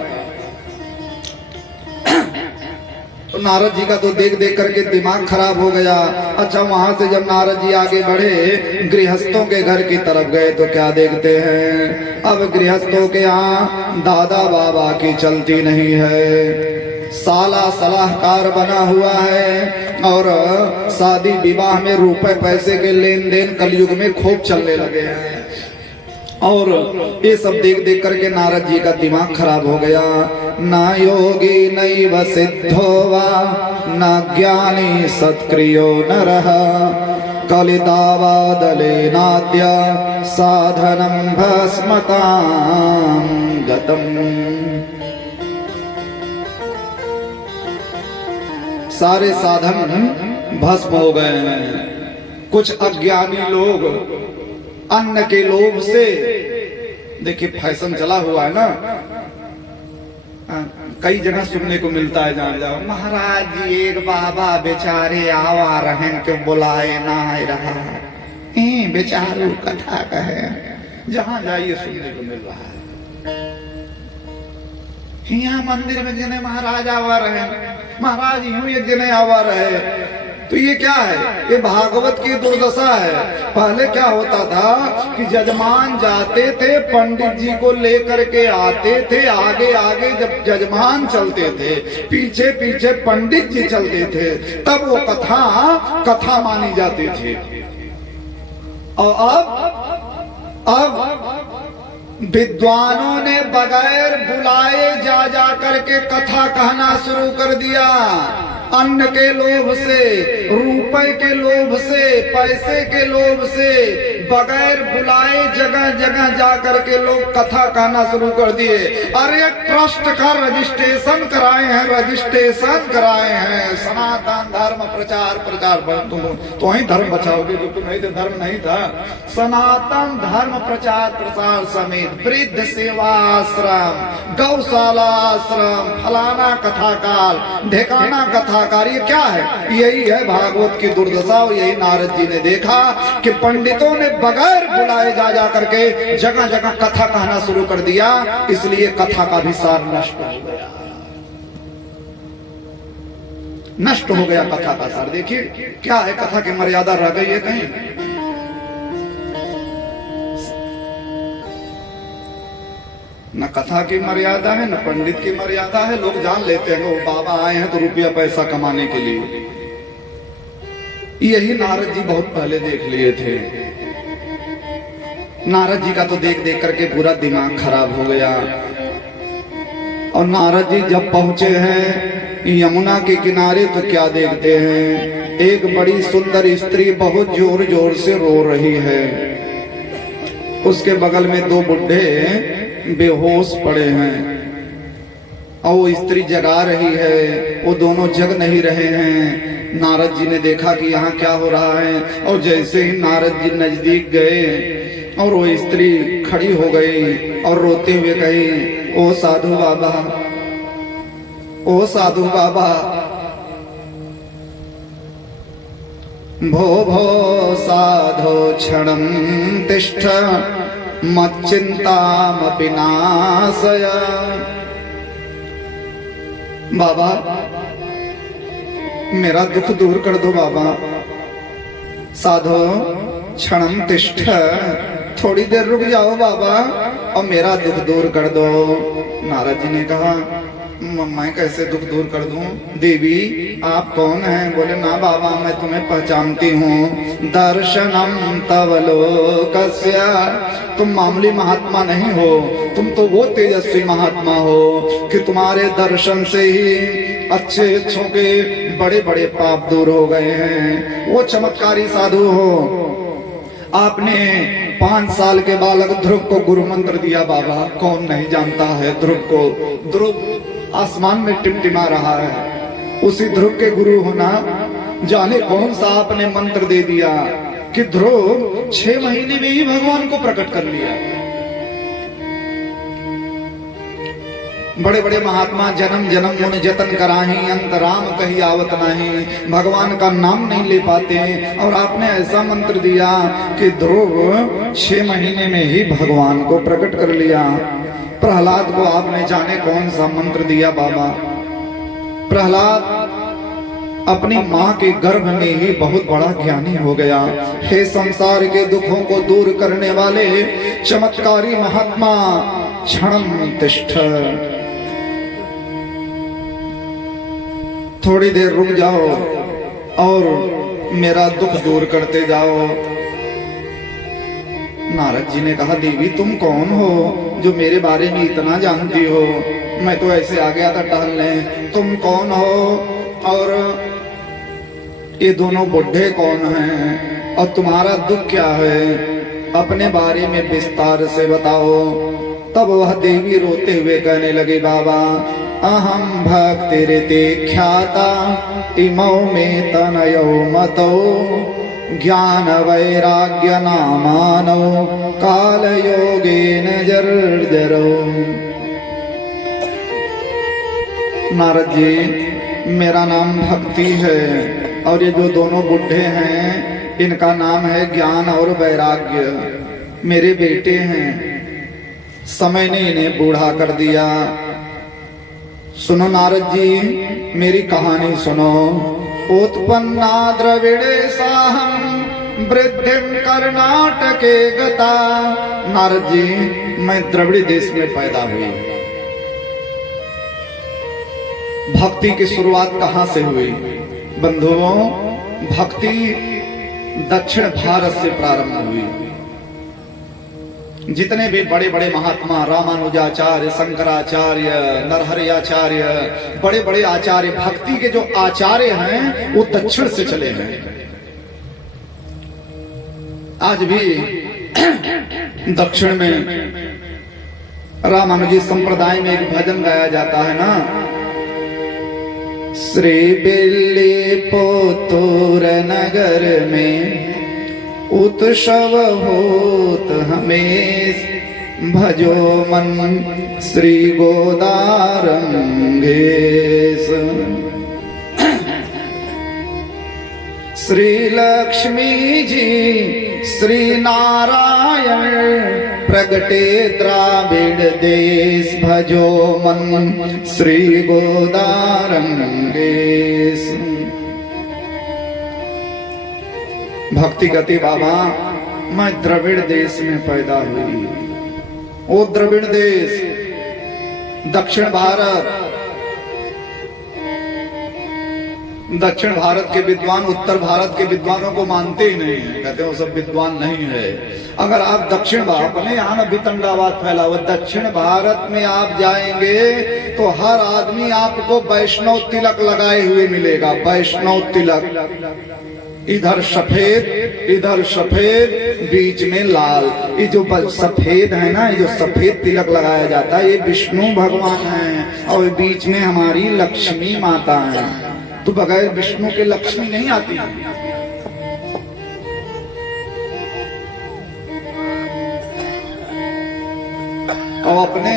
तो नारद जी का तो देख देख करके दिमाग खराब हो गया। अच्छा वहां से जब नारद जी आगे बढ़े गृहस्थों के घर की तरफ गए तो क्या देखते हैं? अब गृहस्थों के यहाँ दादा बाबा की चलती नहीं है, साला सलाहकार बना हुआ है और शादी विवाह में रुपए पैसे के लेन देन कलयुग में खूब चलने लगे हैं। और ये सब देख देख करके नारद जी का दिमाग खराब हो गया। ना योगी नैव सिद्धो वा न ज्ञानी सत्क्रियो नरः कलितावादलेनाद्य साधनं भस्मतां गतम्। सारे साधन भस्म हो गए हैं। कुछ अज्ञानी लोग अन्न के लोभ से, देखिए फैशन चला हुआ है ना, कई जगह सुनने को मिलता है। जहाँ जाओ महाराज जी एक बाबा बेचारे आवा रहन के बुलाए ना रहा, बेचारू कथा कहे। जहाँ जाइए सुनने को मिल रहा है। यहाँ मंदिर में जिन्हें महाराज आवा रहे, महाराज यूं एक जिन्हें आवा रहे। तो ये क्या है? ये भागवत की दुर्दशा है। पहले क्या होता था कि जजमान जाते थे, पंडित जी को लेकर के आते थे, आगे आगे जब जजमान चलते थे, पीछे पीछे पंडित जी चलते थे, तब वो कथा मानी जाती थी। और अब अब विद्वानों ने बगैर बुलाए जा जा करके कथा कहना शुरू कर दिया। अन्न के लोभ से, रुपए के लोभ से, पैसे के लोभ से बगैर बुलाए जगह जगह जा करके लोग कथा कहना शुरू कर दिए। अरे ट्रस्ट का रजिस्ट्रेशन कराए हैं, रजिस्ट्रेशन कराए हैं, सनातन धर्म प्रचार प्रचार। तुम तो ही धर्म बचाओगे, जो तुम नहीं थे धर्म नहीं था। सनातन धर्म प्रचार प्रसार समेत वृद्ध सेवा आश्रम, गौशाला आश्रम, फलाना कथाकार, ढेकाना कथाकार, ये क्या है? यही है भागवत की दुर्दशा। और यही नारद जी ने देखा कि पंडितों ने बगैर बुलाए जा जा करके जगह जगह कथा कहना शुरू कर दिया, इसलिए कथा का भी सार नष्ट हो गया, नष्ट हो गया कथा का सार। देखिए क्या है, कथा की मर्यादा रह गई है कहीं? न कथा की मर्यादा है, न पंडित की मर्यादा है। लोग जान लेते हैं वो बाबा आए हैं तो रुपया पैसा कमाने के लिए। यही नारद जी बहुत पहले देख लिए थे। नारद जी का तो देख देख करके पूरा दिमाग खराब हो गया। और नारद जी जब पहुंचे हैं यमुना के किनारे तो क्या देखते हैं, एक बड़ी सुंदर स्त्री बहुत जोर जोर से रो रही है। उसके बगल में दो बुढ़े बेहोश पड़े हैं और वो स्त्री जगा रही है, वो दोनों जग नहीं रहे हैं। नारद जी ने देखा कि यहाँ क्या हो रहा है, और जैसे ही नारद जी नजदीक गए और वो स्त्री खड़ी हो गई और रोते हुए कही, ओ साधु बाबा, ओ साधु बाबा, भो भो साधो क्षणं तिष्ठ मच्चिंतामपि नाशय। बाबा मेरा दुख दूर कर दो बाबा। साधो क्षणं तिष्ठ, थोड़ी देर रुक जाओ बाबा और मेरा दुख दूर कर दो। नारद जी ने कहा, मैं कैसे दुख दूर कर दूं? देवी आप कौन हैं? बोले ना बाबा मैं तुम्हें पहचानती हूँ। दर्शनम तव लोकस्य, तुम मामूली महात्मा नहीं हो, तुम तो वो तेजस्वी महात्मा हो कि तुम्हारे दर्शन से ही अच्छे अच्छों के बड़े बड़े पाप दूर हो गए हैं। वो चमत्कारी साधु हो। आपने 5 साल के बालक ध्रुव को गुरु मंत्र दिया बाबा। कौन नहीं जानता है ध्रुव को? ध्रुव आसमान में टिमटिमा रहा है, उसी ध्रुव के गुरु होना। जाने कौन सा आपने मंत्र दे दिया कि ध्रुव 6 महीने में ही भगवान को प्रकट कर लिया। बड़े बड़े महात्मा जन्म जन्म मुन जतन कराही, अंत राम कही आवत नाही, भगवान का नाम नहीं ले पाते। और आपने ऐसा मंत्र दिया कि ध्रुव 6 महीने में ही भगवान को प्रकट कर लिया। प्रहलाद को आपने जाने कौन सा मंत्र दिया बाबा। प्रहलाद अपनी माँ के गर्भ में ही बहुत बड़ा ज्ञानी हो गया। हे संसार के दुखों को दूर करने वाले चमत्कारी महात्मा, क्षणं तिष्ठ, थोड़ी देर रुक जाओ और मेरा दुख दूर करते जाओ। नारद जी ने कहा, देवी तुम कौन हो जो मेरे बारे में इतना जानती हो? मैं तो ऐसे आ गया था टहलने, तुम कौन हो? और ये दोनों बुढ़े कौन हैं और तुम्हारा दुख क्या है? अपने बारे में विस्तार से बताओ। तब वह देवी रोते हुए कहने लगी, बाबा अहम भक्तिरिति ख्याता इमौ में तनयो मतो ज्ञान वैराग्य नामानो काल योगेन जर्जरो। नारद जी मेरा नाम भक्ति है और ये जो दोनों बुढ़े हैं इनका नाम है ज्ञान और वैराग्य। मेरे बेटे हैं, समय ने इन्हें बूढ़ा कर दिया। सुनो नारद जी मेरी कहानी सुनो। उत्पन्ना द्रविड़े साहम वृद्धिम कर्नाटके गता। नारद जी मैं द्रविड़ देश में पैदा हुई। भक्ति की शुरुआत कहां से हुई? बंधुओं, भक्ति दक्षिण भारत से प्रारंभ हुई। जितने भी बड़े बड़े महात्मा, रामानुजाचार्य, शंकराचार्य, नरहरियाचार्य, बड़े बड़े आचार्य, भक्ति के जो आचार्य हैं वो दक्षिण से चले हैं। आज भी दक्षिण में रामानुजी संप्रदाय में एक भजन गाया जाता है ना, श्री बिल्ली पोतूर नगर में उत्सव होत हमें, भजो मन श्री गोदारंगेश। श्री लक्ष्मी जी श्री नारायण प्रगटे द्राविड़ देश, भजो मन श्री गोदारंगेश। भक्ति गति बाबा, मैं द्रविड़ देश में पैदा हुई। वो द्रविड़ देश दक्षिण भारत, दक्षिण भारत के विद्वान उत्तर भारत के विद्वानों को मानते ही नहीं है, कहते वो सब विद्वान नहीं है। अगर आप दक्षिण भारत, अपने यहाँ ना वितंडावाद फैला हुआ, दक्षिण भारत में आप जाएंगे तो हर आदमी आपको वैष्णव तिलक लगाए हुए मिलेगा। वैष्णव तिलक, इधर सफेद बीच में लाल। ये जो सफेद है ना, ये जो सफेद तिलक लगाया जाता है, ये विष्णु भगवान है और बीच में हमारी लक्ष्मी माता है। तो बगैर विष्णु के लक्ष्मी नहीं आती। और अपने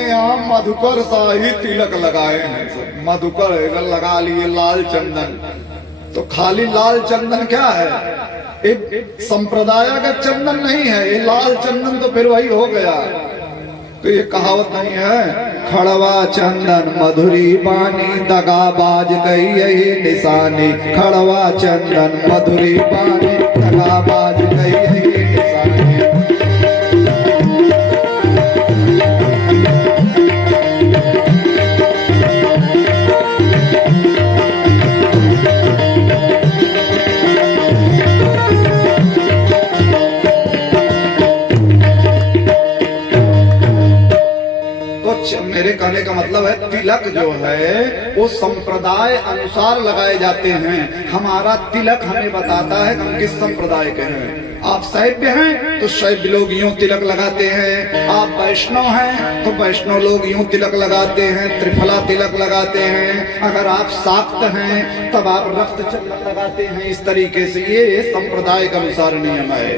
यहाँ मधुकर शाही तिलक लगाए हैं, मधुकर लगा लिए, लाल चंदन। तो खाली लाल चंदन क्या है? एक संप्रदायगत चंदन नहीं है, ये लाल चंदन तो फिर वही हो गया। तो ये कहावत नहीं है, खड़वा चंदन मधुरी बानी, दगाबाज गई यही निशानी। खड़वा चंदन मधुरी बानी, दगाबाज गई यही निशानी। मेरे कहने का मतलब है, तिलक जो है वो संप्रदाय अनुसार लगाए जाते हैं। हमारा तिलक हमें बताता है हम किस संप्रदाय के हैं। आप शैव्य हैं तो शैव्य लोग यूं तिलक लगाते हैं, आप वैष्णव हैं तो वैष्णव लोग यूं तिलक लगाते हैं, त्रिफला तिलक लगाते हैं। अगर आप शाक्त हैं तब आप रक्त तिलक लगाते हैं। इस तरीके से ये संप्रदाय के अनुसार नियम है।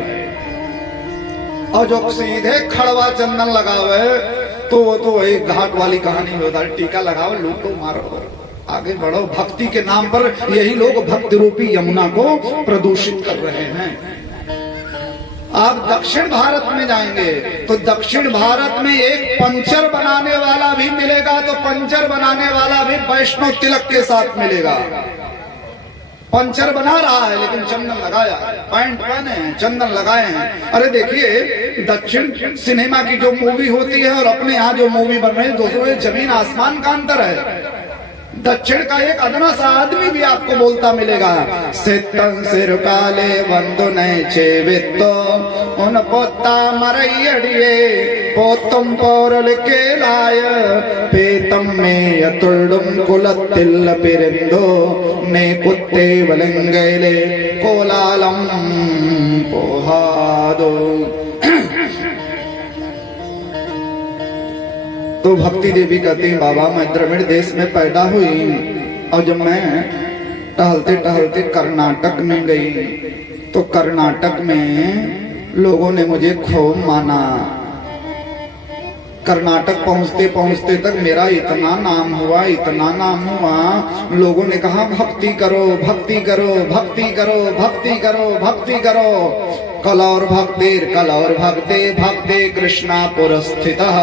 और जो सीधे खड़वा चंदन लगावे तो वो तो वही घाट वाली कहानी होता है, टीका लगाओ, लूटो, मारो, आगे बढ़ो। भक्ति के नाम पर यही लोग भक्ति रूपी यमुना को प्रदूषित कर रहे हैं। आप दक्षिण भारत में जाएंगे तो दक्षिण भारत में एक पंचर बनाने वाला भी मिलेगा, तो पंचर बनाने वाला भी वैष्णव तिलक के साथ मिलेगा। पंचर बना रहा है लेकिन चंदन लगाया है, पैंट पहने हैं, चंदन लगाए हैं। अरे देखिए, दक्षिण सिनेमा की जो मूवी होती है और अपने यहाँ जो मूवी बन रही है, दोस्तों, ये जमीन आसमान का अंतर है। दक्षिण का एक अदना सा आदमी भी आपको बोलता मिलेगा, सितन सिर काले बंधु नहीं चेवितो उन पोता मरैयड़िए पोतम पौरल के लाय पेतम में अतुल्डुम कुलतिल पिरिंदो ने कुत्ते वलंगैले कोलालम पोहादो। तो भक्ति देवी कहती है, बाबा मैं द्रविड़ देश में पैदा हुई और जब मैं टहलते टहलते कर्नाटक में गई तो कर्नाटक में लोगों ने मुझे खूब माना। कर्नाटक पहुंचते पहुंचते तक मेरा इतना नाम हुआ, इतना नाम हुआ, लोगों ने कहा भक्ति करो, भक्ति करो, भक्ति करो, भक्ति करो, भक्ति करो। कलौर भक्ते भक्ते कृष्णा पुरस्थितः।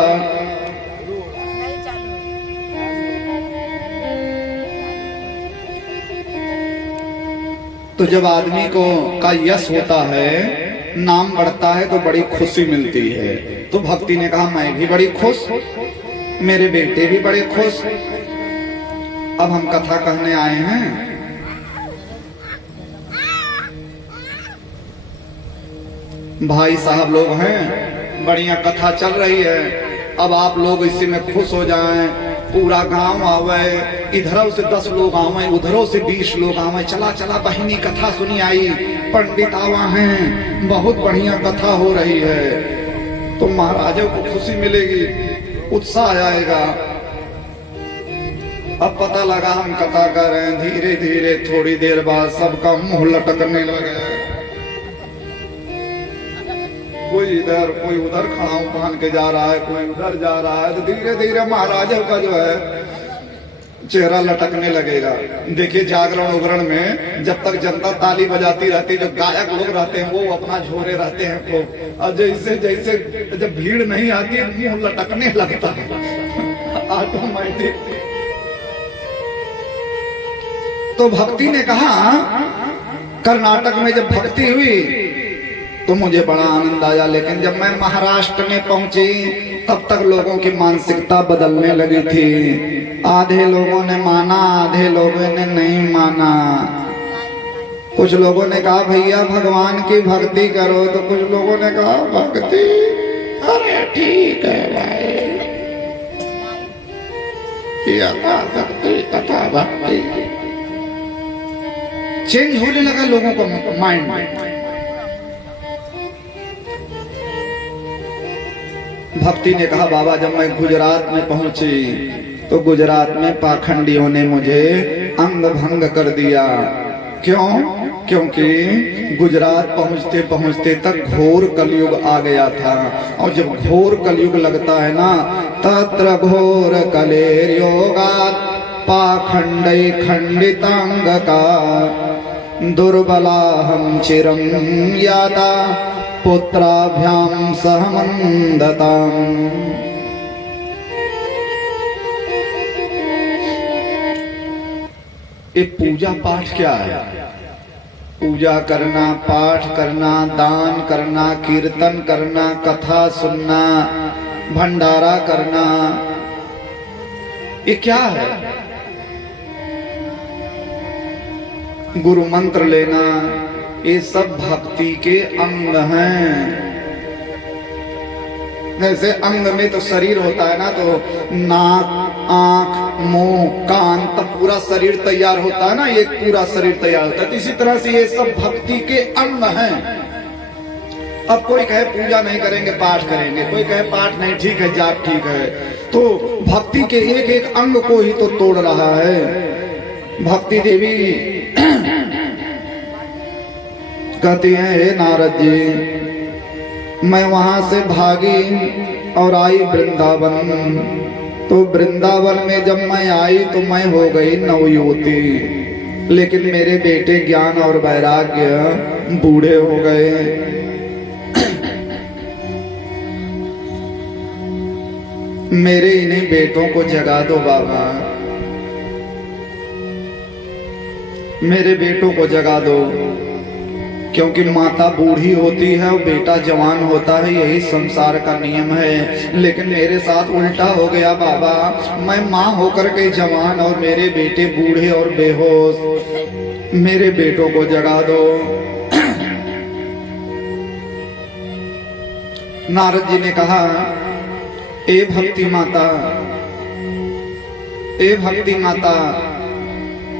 तो जब आदमी को का यश होता है, नाम बढ़ता है तो बड़ी खुशी मिलती है। तो भक्ति ने कहा मैं भी बड़ी खुश, मेरे बेटे भी बड़े खुश। अब हम कथा कहने आए हैं। भाई साहब लोग हैं, बढ़िया कथा चल रही है, अब आप लोग इसी में खुश हो जाएं, पूरा गांव आवे, इधरों से 10 लोग आवे, उधरों से 20 लोग आवे, चला चला बहिनी कथा सुनी आई, पंडित आवा हैं, बहुत बढ़िया कथा हो रही है। तो महाराजों को खुशी मिलेगी, उत्साह आएगा। अब पता लगा हम कथा कर रहे हैं, धीरे धीरे थोड़ी देर बाद सबका मुंह लटकने लगे, कोई इधर कोई उधर खड़ाऊ पहन के जा रहा है, कोई उधर जा रहा है, तो धीरे धीरे महाराजा का जो है चेहरा लटकने लगेगा। देखिए जागरण उगरण में जब तक जनता ताली बजाती रहती, जो गायक लोग रहते हैं वो अपना झोरे रहते हैं खूब, और जैसे जैसे जब भीड़ नहीं आती मुंह लटकने लगता है ऑटोमेटिक। तो भक्ति ने कहा, कर्नाटक में जब भक्ति हुई तो मुझे बड़ा आनंद आया, लेकिन जब मैं महाराष्ट्र में पहुंची तब तक लोगों की मानसिकता बदलने लगी थी। आधे लोगों ने माना, आधे लोगों ने नहीं माना। कुछ लोगों ने कहा भैया भगवान की भक्ति करो, तो कुछ लोगों ने कहा भक्ति, अरे ठीक है भाई, यथा भक्ति तथा भक्ति। चेंज होने लगा लोगों का माइंड। भक्ति ने कहा बाबा जब मैं गुजरात में पहुंची तो गुजरात में पाखंडियों ने मुझे अंग भंग कर दिया। क्यों? क्योंकि गुजरात पहुंचते पहुंचते तक घोर कलयुग आ गया था, और जब घोर कलयुग लगता है ना, तत्र घोर कलेर योगात् पाखंडै खंडितांग का दुर्बलाहं चिरं याता पुत्राभ्याम सहमंदताम। ये पूजा पाठ क्या है? पूजा करना, पाठ करना, दान करना, कीर्तन करना, कथा सुनना, भंडारा करना, ये क्या है? गुरु मंत्र लेना, ये सब भक्ति के अंग हैं। जैसे अंग में तो शरीर होता है ना, तो नाक, आंख, मुंह, कान, तब पूरा शरीर तैयार होता है ना, ये पूरा शरीर तैयार होता है। तो इसी तरह से ये सब भक्ति के अंग हैं। अब कोई कहे पूजा नहीं करेंगे पाठ करेंगे, कोई कहे पाठ नहीं ठीक है जाप ठीक है, तो भक्ति के एक एक अंग को ही तो तोड़ रहा है। भक्ति देवी कहती हैं, हे नारद जी मैं वहां से भागी और आई वृंदावन। तो वृंदावन में जब मैं आई तो मैं हो गई नवयुवती, लेकिन मेरे बेटे ज्ञान और वैराग्य बूढ़े हो गए। मेरे इन्हीं बेटों को जगा दो बाबा, मेरे बेटों को जगा दो, क्योंकि माता बूढ़ी होती है और बेटा जवान होता है, यही संसार का नियम है। लेकिन मेरे साथ उल्टा हो गया बाबा, मैं माँ होकर के जवान और मेरे बेटे बूढ़े और बेहोश। मेरे बेटों को जगा दो। नारद जी ने कहा, ए भक्ति माता, ए भक्ति माता,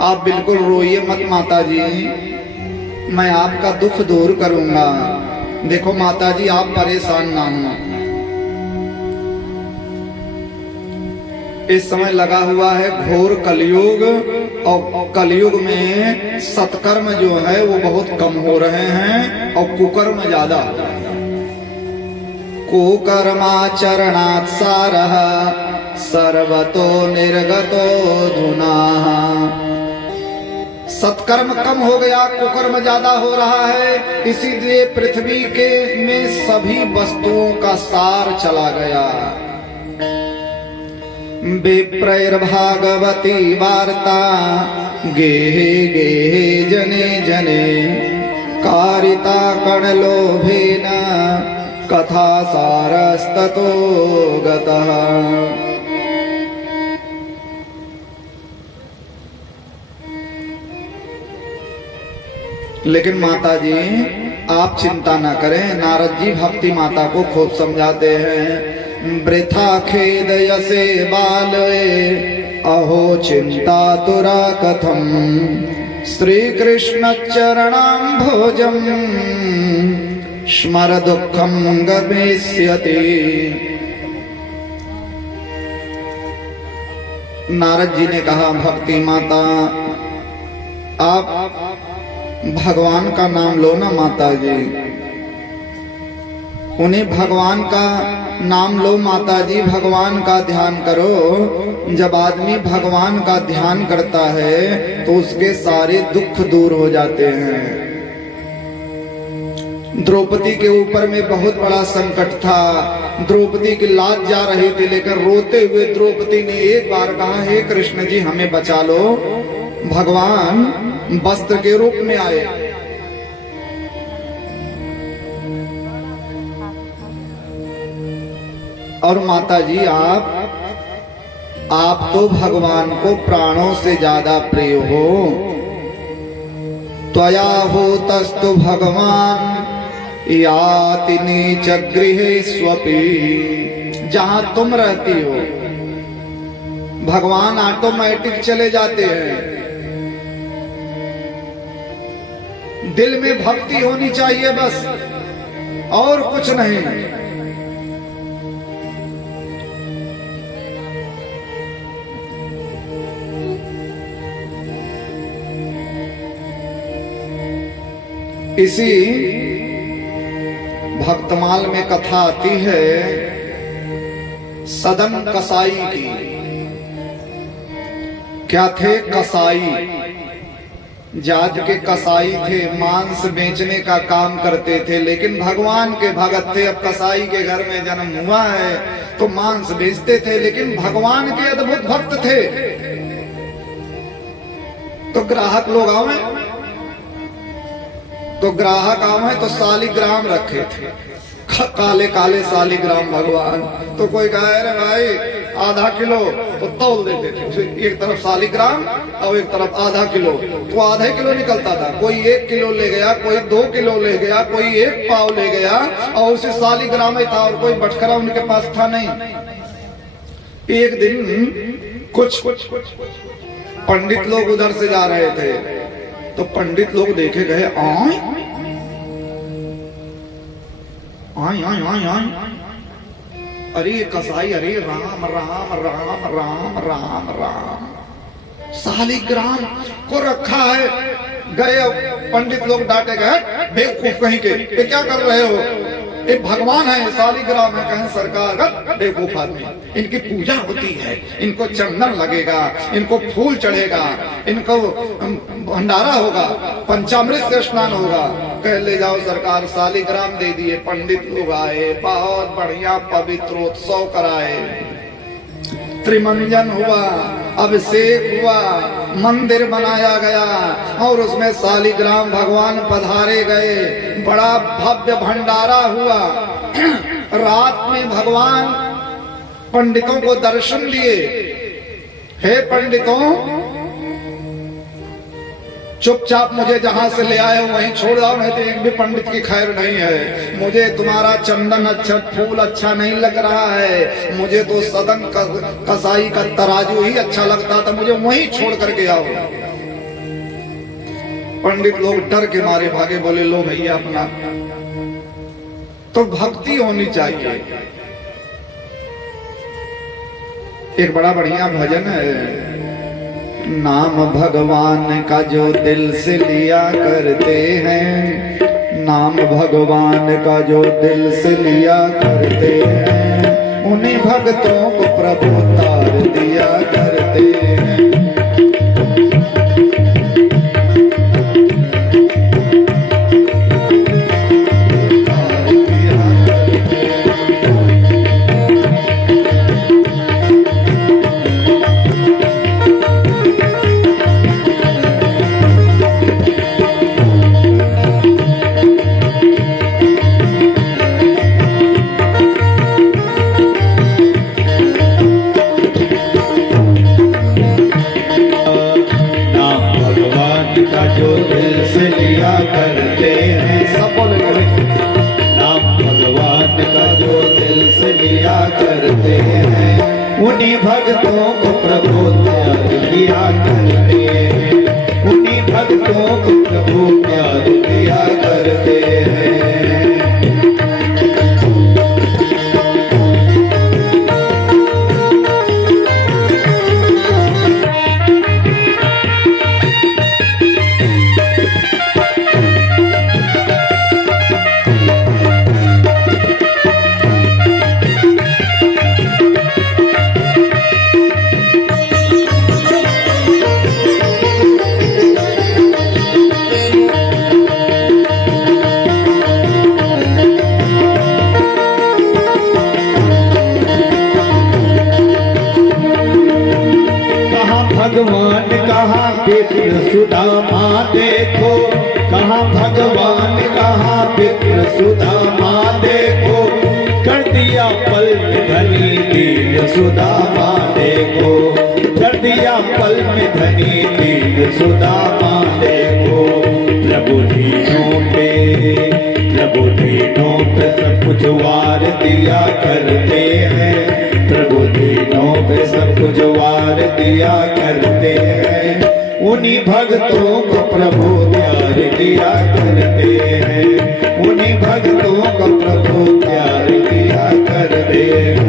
आप बिल्कुल रोइए मत माता जी, मैं आपका दुख दूर करूंगा। देखो माता जी आप परेशान ना हो, इस समय लगा हुआ है घोर कलयुग, और कलयुग में सत्कर्म जो है वो बहुत कम हो रहे हैं और कुकर्म ज्यादा। कुकर्माचरणात् सारः सर्वतो निर्गतो धुना। सत्कर्म कम हो गया, कुकर्म ज्यादा हो रहा है, इसीलिए पृथ्वी के में सभी वस्तुओं का सार चला गया। विप्रैर्भागवती वार्ता गेहे गेहे जने जने कारिता कणलोभेन कथा सारस्ततो गतः। लेकिन माता जी आप चिंता ना करें। नारद जी भक्ति माता को खूब समझाते हैं। वृथा खेद यसे बालवे अहो चिंता तुरा कथम श्री कृष्ण चरणाम भोजम स्मर दुखम गमेष्यति। नारद जी ने कहा भक्ति माता आप भगवान का नाम लो ना माता जी। उन्हें भगवान का नाम लो माता जी, भगवान का ध्यान करो। जब आदमी भगवान का ध्यान करता है तो उसके सारे दुख दूर हो जाते हैं। द्रौपदी के ऊपर में बहुत बड़ा संकट था। द्रौपदी की लाज जा रही थी, लेकिन रोते हुए द्रौपदी ने एक बार कहा, हे कृष्ण जी हमें बचा लो। भगवान वस्त्र के रूप में आए। और माता जी आप तो भगवान को प्राणों से ज्यादा प्रिय हो। त्वया होतस्तु भगवान याति नीच गृहे स्वपि। जहां तुम रहती हो भगवान ऑटोमेटिक चले जाते हैं। दिल में भक्ति होनी चाहिए बस, और कुछ नहीं। इसी भक्तमाल में कथा आती है सदन कसाई की। क्या थे? कसाई। जात के कसाई थे, मांस बेचने का काम करते थे, लेकिन भगवान के भगत थे। अब कसाई के घर में जन्म हुआ है तो मांस बेचते थे, लेकिन भगवान के अद्भुत भक्त थे। तो ग्राहक लोग आवे तो सालिग्राम रखे थे, काले काले सालिग्राम भगवान। तो कोई कहा अरे भाई आधा किलो, तो तौल देते थे। एक तरफ सालिग्राम और एक तरफ आधा किलो, तो आधा किलो निकलता था। कोई 1 किलो ले गया, कोई 2 किलो ले गया, कोई 1 पाव ले गया, और उसे सालिग्राम ही था और कोई बटखरा उनके पास था नहीं। एक दिन कुछ पंडित लोग उधर से जा रहे थे, तो पंडित लोग देखे गए, अरे कसाई, अरे राम राम राम राम राम राम सालिग्राम को रखा है। गए पंडित लोग डांटे गए, बेवकूफ कहीं के, ये क्या कर रहे हो? ये भगवान है, सालिग्राम है। कहें सरकार बेवकूफ आदमी, इनकी पूजा होती है, इनको चंदन लगेगा, इनको फूल चढ़ेगा, इनको भंडारा होगा, पंचामृत से स्नान होगा। कह ले जाओ सरकार, सालिग्राम दे दिए। पंडित लोग आए, बहुत बढ़िया पवित्र उत्सव कराए, त्रिमंजन हुआ, अभिषेक हुआ, मंदिर बनाया गया और उसमें सालिग्राम भगवान पधारे गए। बड़ा भव्य भंडारा हुआ। रात में भगवान पंडितों को दर्शन दिए। हे पंडितों, चुपचाप मुझे जहां से ले आए हो वहीं छोड़ आओ, नहीं तो एक भी पंडित की खैर नहीं है। मुझे तुम्हारा चंदन अच्छा, फूल अच्छा नहीं लग रहा है। मुझे तो सदन कसाई का तराजू ही अच्छा लगता था, मुझे वहीं छोड़ करके आओ। पंडित लोग डर के मारे भागे, बोले लो भैया अपना। तो भक्ति होनी चाहिए। एक बड़ा बढ़िया भजन है, नाम भगवान का जो दिल से लिया करते हैं, नाम भगवान का जो दिल से लिया करते हैं, उन्हीं भक्तों को प्रभु तार दिया करते हैं। उन्हीं भक्तों को प्रभु प्यार दिया करते हैं, उन्हीं भक्तों को प्रभु प्यार दिया करते हैं। भगवान कहाँ विप्र सुदामा देखो, कहाँ भगवान कहाँ विप्र सुदामा देखो, कर दिया पल में धनी दीन सुदामा देखो, कर दिया पल में धनी दीन सुदामा देखो। प्रभु दीनों पे सब कुछ वार दिया करते हैं, प्रभु दीनों पे सब कुछ वार दिया करते हैं। उन्हीं भक्तों को प्रभु प्यार दिया करते हैं, उन्हीं भक्तों को प्रभु प्यार दिया करते हैं।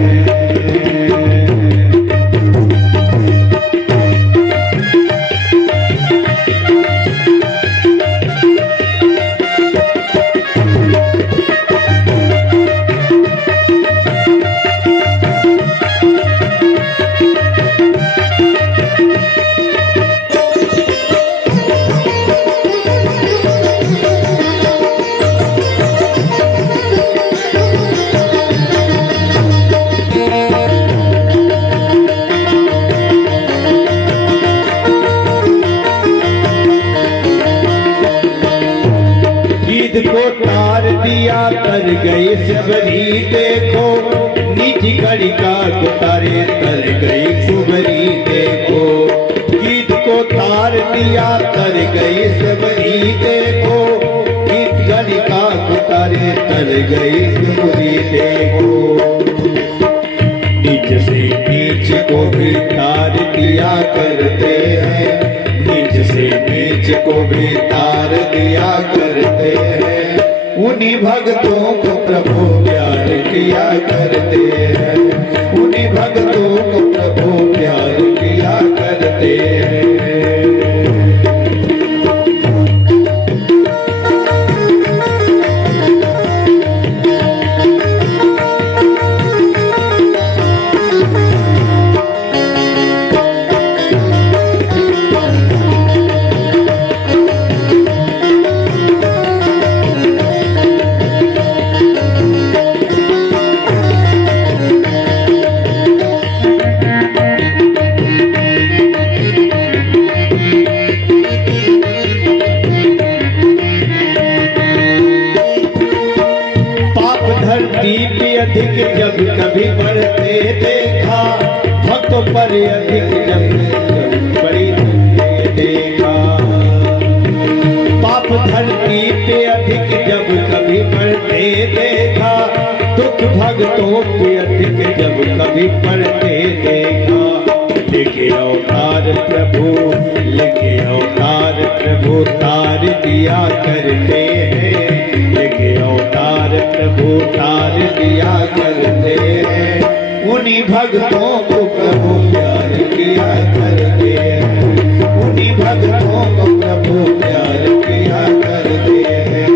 को तार दिया तर गई सबरी देखो, नीची घड़ी का तारे तर गई सुबरी देखो। गीत को तार दिया तर गई सबरी देखो, गीत घड़ी का तारे तर गई सुबरी देखो। नीच से नीच को भी तार दिया करते हैं, नीच से नीच को भी तार दिया करते हैं। उन्हीं भक्तों को प्रभु प्यार किया करते हैं, उन्हीं भक्तों को प्रभु प्यार किया करते हैं। अधिक जब कभी बढ़ते देखा, भक्तों पर अधिक जब बड़ी देखा। पाप धरती पे अधिक जब कभी बढ़ते देखा, दुख भक्तों पे अधिक जब कभी पढ़ते देखा। लेके अवतार प्रभु तार दिया करते हैं, लेके अवतार प्रभु तार दिया करते हैं। उन्हीं भक्तों को प्रभु प्यार किया करते हैं, उन्हीं भक्तों को प्रभु प्यार किया करते हैं,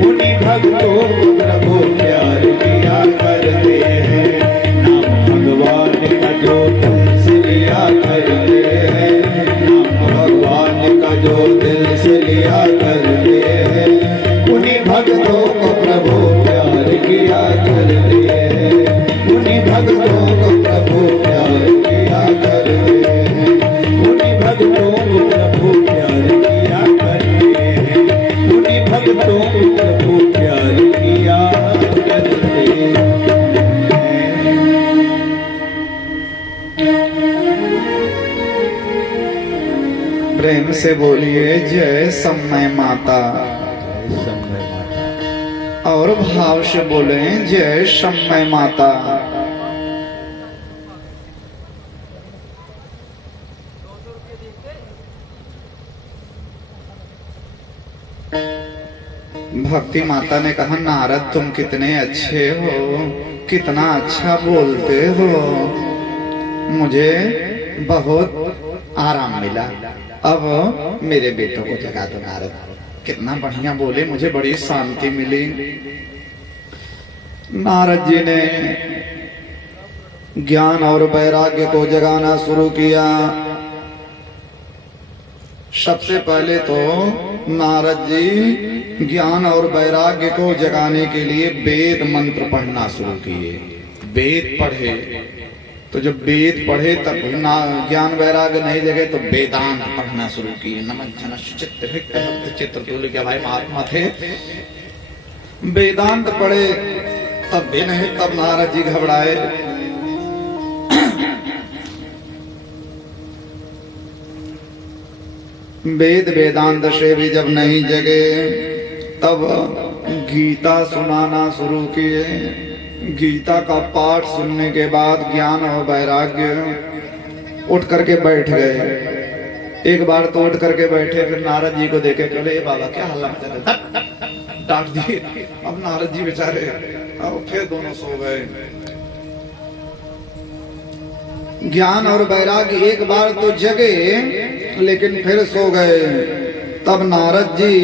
उन्हीं भक्तों को प्रभु प्यार किया करते हैं। नाम भगवान का जो दिल से लिया करते हैं, नाम भगवान का जो दिल से लिया करते हैं, उन्हीं भक्तों को प्रभु प्यार किया करते हैं, उन्हीं भक्तों को प्रभु प्यार किया करते हैं, उन्हीं भक्तों को प्रभु प्यार किया करते हैं, उन्हीं भक्तों को प्रभु प्यार किया करते हैं। प्रेम से बोलिए जय समय माता, और भाव से बोले जय समय माता। भक्ति माता ने कहा, नारद तुम कितने अच्छे हो, कितना अच्छा बोलते हो, मुझे बहुत आराम मिला। अब मेरे बेटों को जगा दो। नारद कितना बढ़िया बोले, मुझे बड़ी शांति मिली। नारद जी ने ज्ञान और वैराग्य को जगाना शुरू किया। सबसे पहले तो नारद जी ज्ञान और वैराग्य को जगाने के लिए वेद मंत्र पढ़ना शुरू किए। वेद पढ़े तो जब वेद पढ़े तब ज्ञान वैराग्य नहीं जगे तो वेदांत पढ़ना शुरू किए। नमः चित्र क्या भाई महात्मा थे, वेदांत पढ़े तब भी नहीं, तब नारद जी घबराए। वेद वेदांत से भी जब नहीं जगे तब गीता सुनाना शुरू किए। गीता का पाठ सुनने के बाद ज्ञान और वैराग्य उठ करके बैठ गए। एक बार तो उठ करके बैठे, फिर नारद जी को देखे बोले, बाबा क्या हल्ला मचा रहे, डांट दिए। अब नारद जी बेचारे अब फिर दोनों सो गए। ज्ञान और वैराग्य एक बार तो जगे लेकिन फिर सो गए। तब नारद जी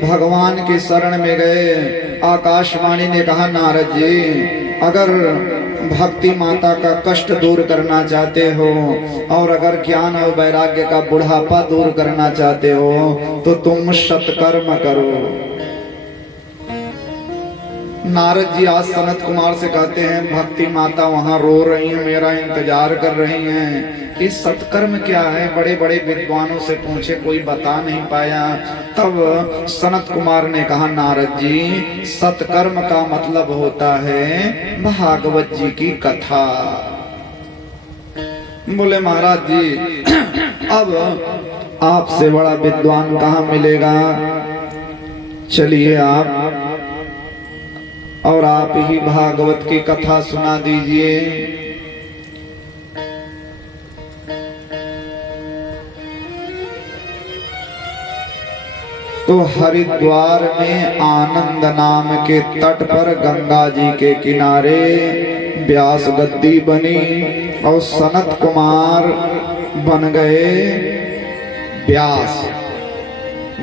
भगवान की शरण में गए। आकाशवाणी ने कहा, नारद जी अगर भक्ति माता का कष्ट दूर करना चाहते हो और अगर ज्ञान और वैराग्य का बुढ़ापा दूर करना चाहते हो तो तुम सत्कर्म करो। नारद जी आज सनत कुमार से कहते हैं, भक्ति माता वहां रो रही है, मेरा इंतजार कर रही हैं। इस सत्कर्म क्या है? बड़े बड़े विद्वानों से पूछे, कोई बता नहीं पाया। तब सनत कुमार ने कहा, नारद जी सत्कर्म का मतलब होता है भागवत जी की कथा। बोले महाराज जी अब आपसे बड़ा विद्वान कहाँ मिलेगा, चलिए आप और आप ही भागवत की कथा सुना दीजिए। तो हरिद्वार में आनंद नाम के तट पर गंगा जी के किनारे व्यास गद्दी बनी और सनत कुमार बन गए व्यास।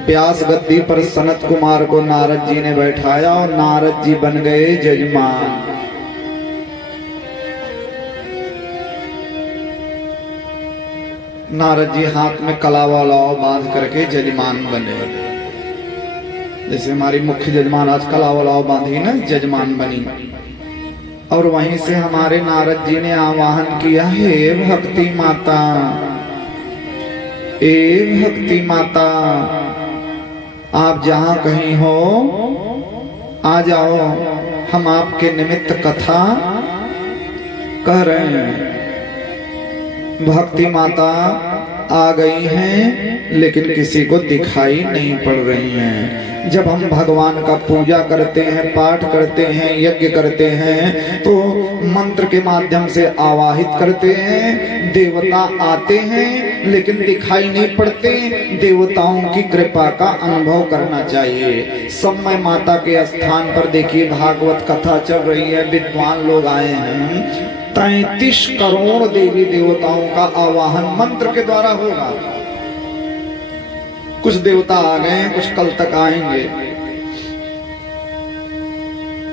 व्यास गद्दी पर सनत कुमार को नारद जी ने बैठाया और नारद जी बन गए जजमान। नारद जी हाथ में कलावा लाव बांध करके जजमान बने। जैसे हमारी मुख्य जजमान आज कलावा लाव बांधी ना, जजमान बनी। और वहीं से हमारे नारद जी ने आवाहन किया, हे भक्ति माता, ए भक्ति माता, आप जहां कहीं हो आ जाओ, हम आपके निमित्त कथा कह रहे हैं। भक्ति माता आ गई हैं लेकिन किसी को दिखाई नहीं पड़ रही हैं। जब हम भगवान का पूजा करते हैं, पाठ करते हैं, यज्ञ करते हैं तो मंत्र के माध्यम से आवाहित करते हैं, देवता आते हैं लेकिन दिखाई नहीं पड़ते। देवताओं की कृपा का अनुभव करना चाहिए। समय माता के स्थान पर देखिए भागवत कथा चल रही है, विद्वान लोग आए हैं। 33 करोड़ देवी देवताओं का आवाहन मंत्र के द्वारा होगा। कुछ देवता आ गए, कुछ कल तक आएंगे।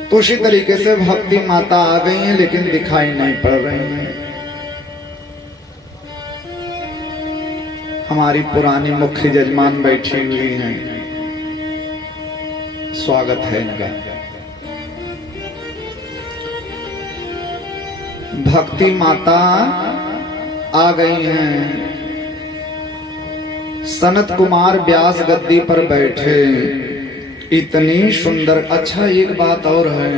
तो उसी तरीके से भक्ति माता आ गई हैं लेकिन दिखाई नहीं पड़ रही हैं। हमारी पुरानी मुख्य जजमान बैठी हुई हैं, स्वागत है इनका। भक्ति माता आ गई हैं। सनत कुमार व्यास गद्दी पर बैठे, इतनी सुंदर। अच्छा एक बात और है,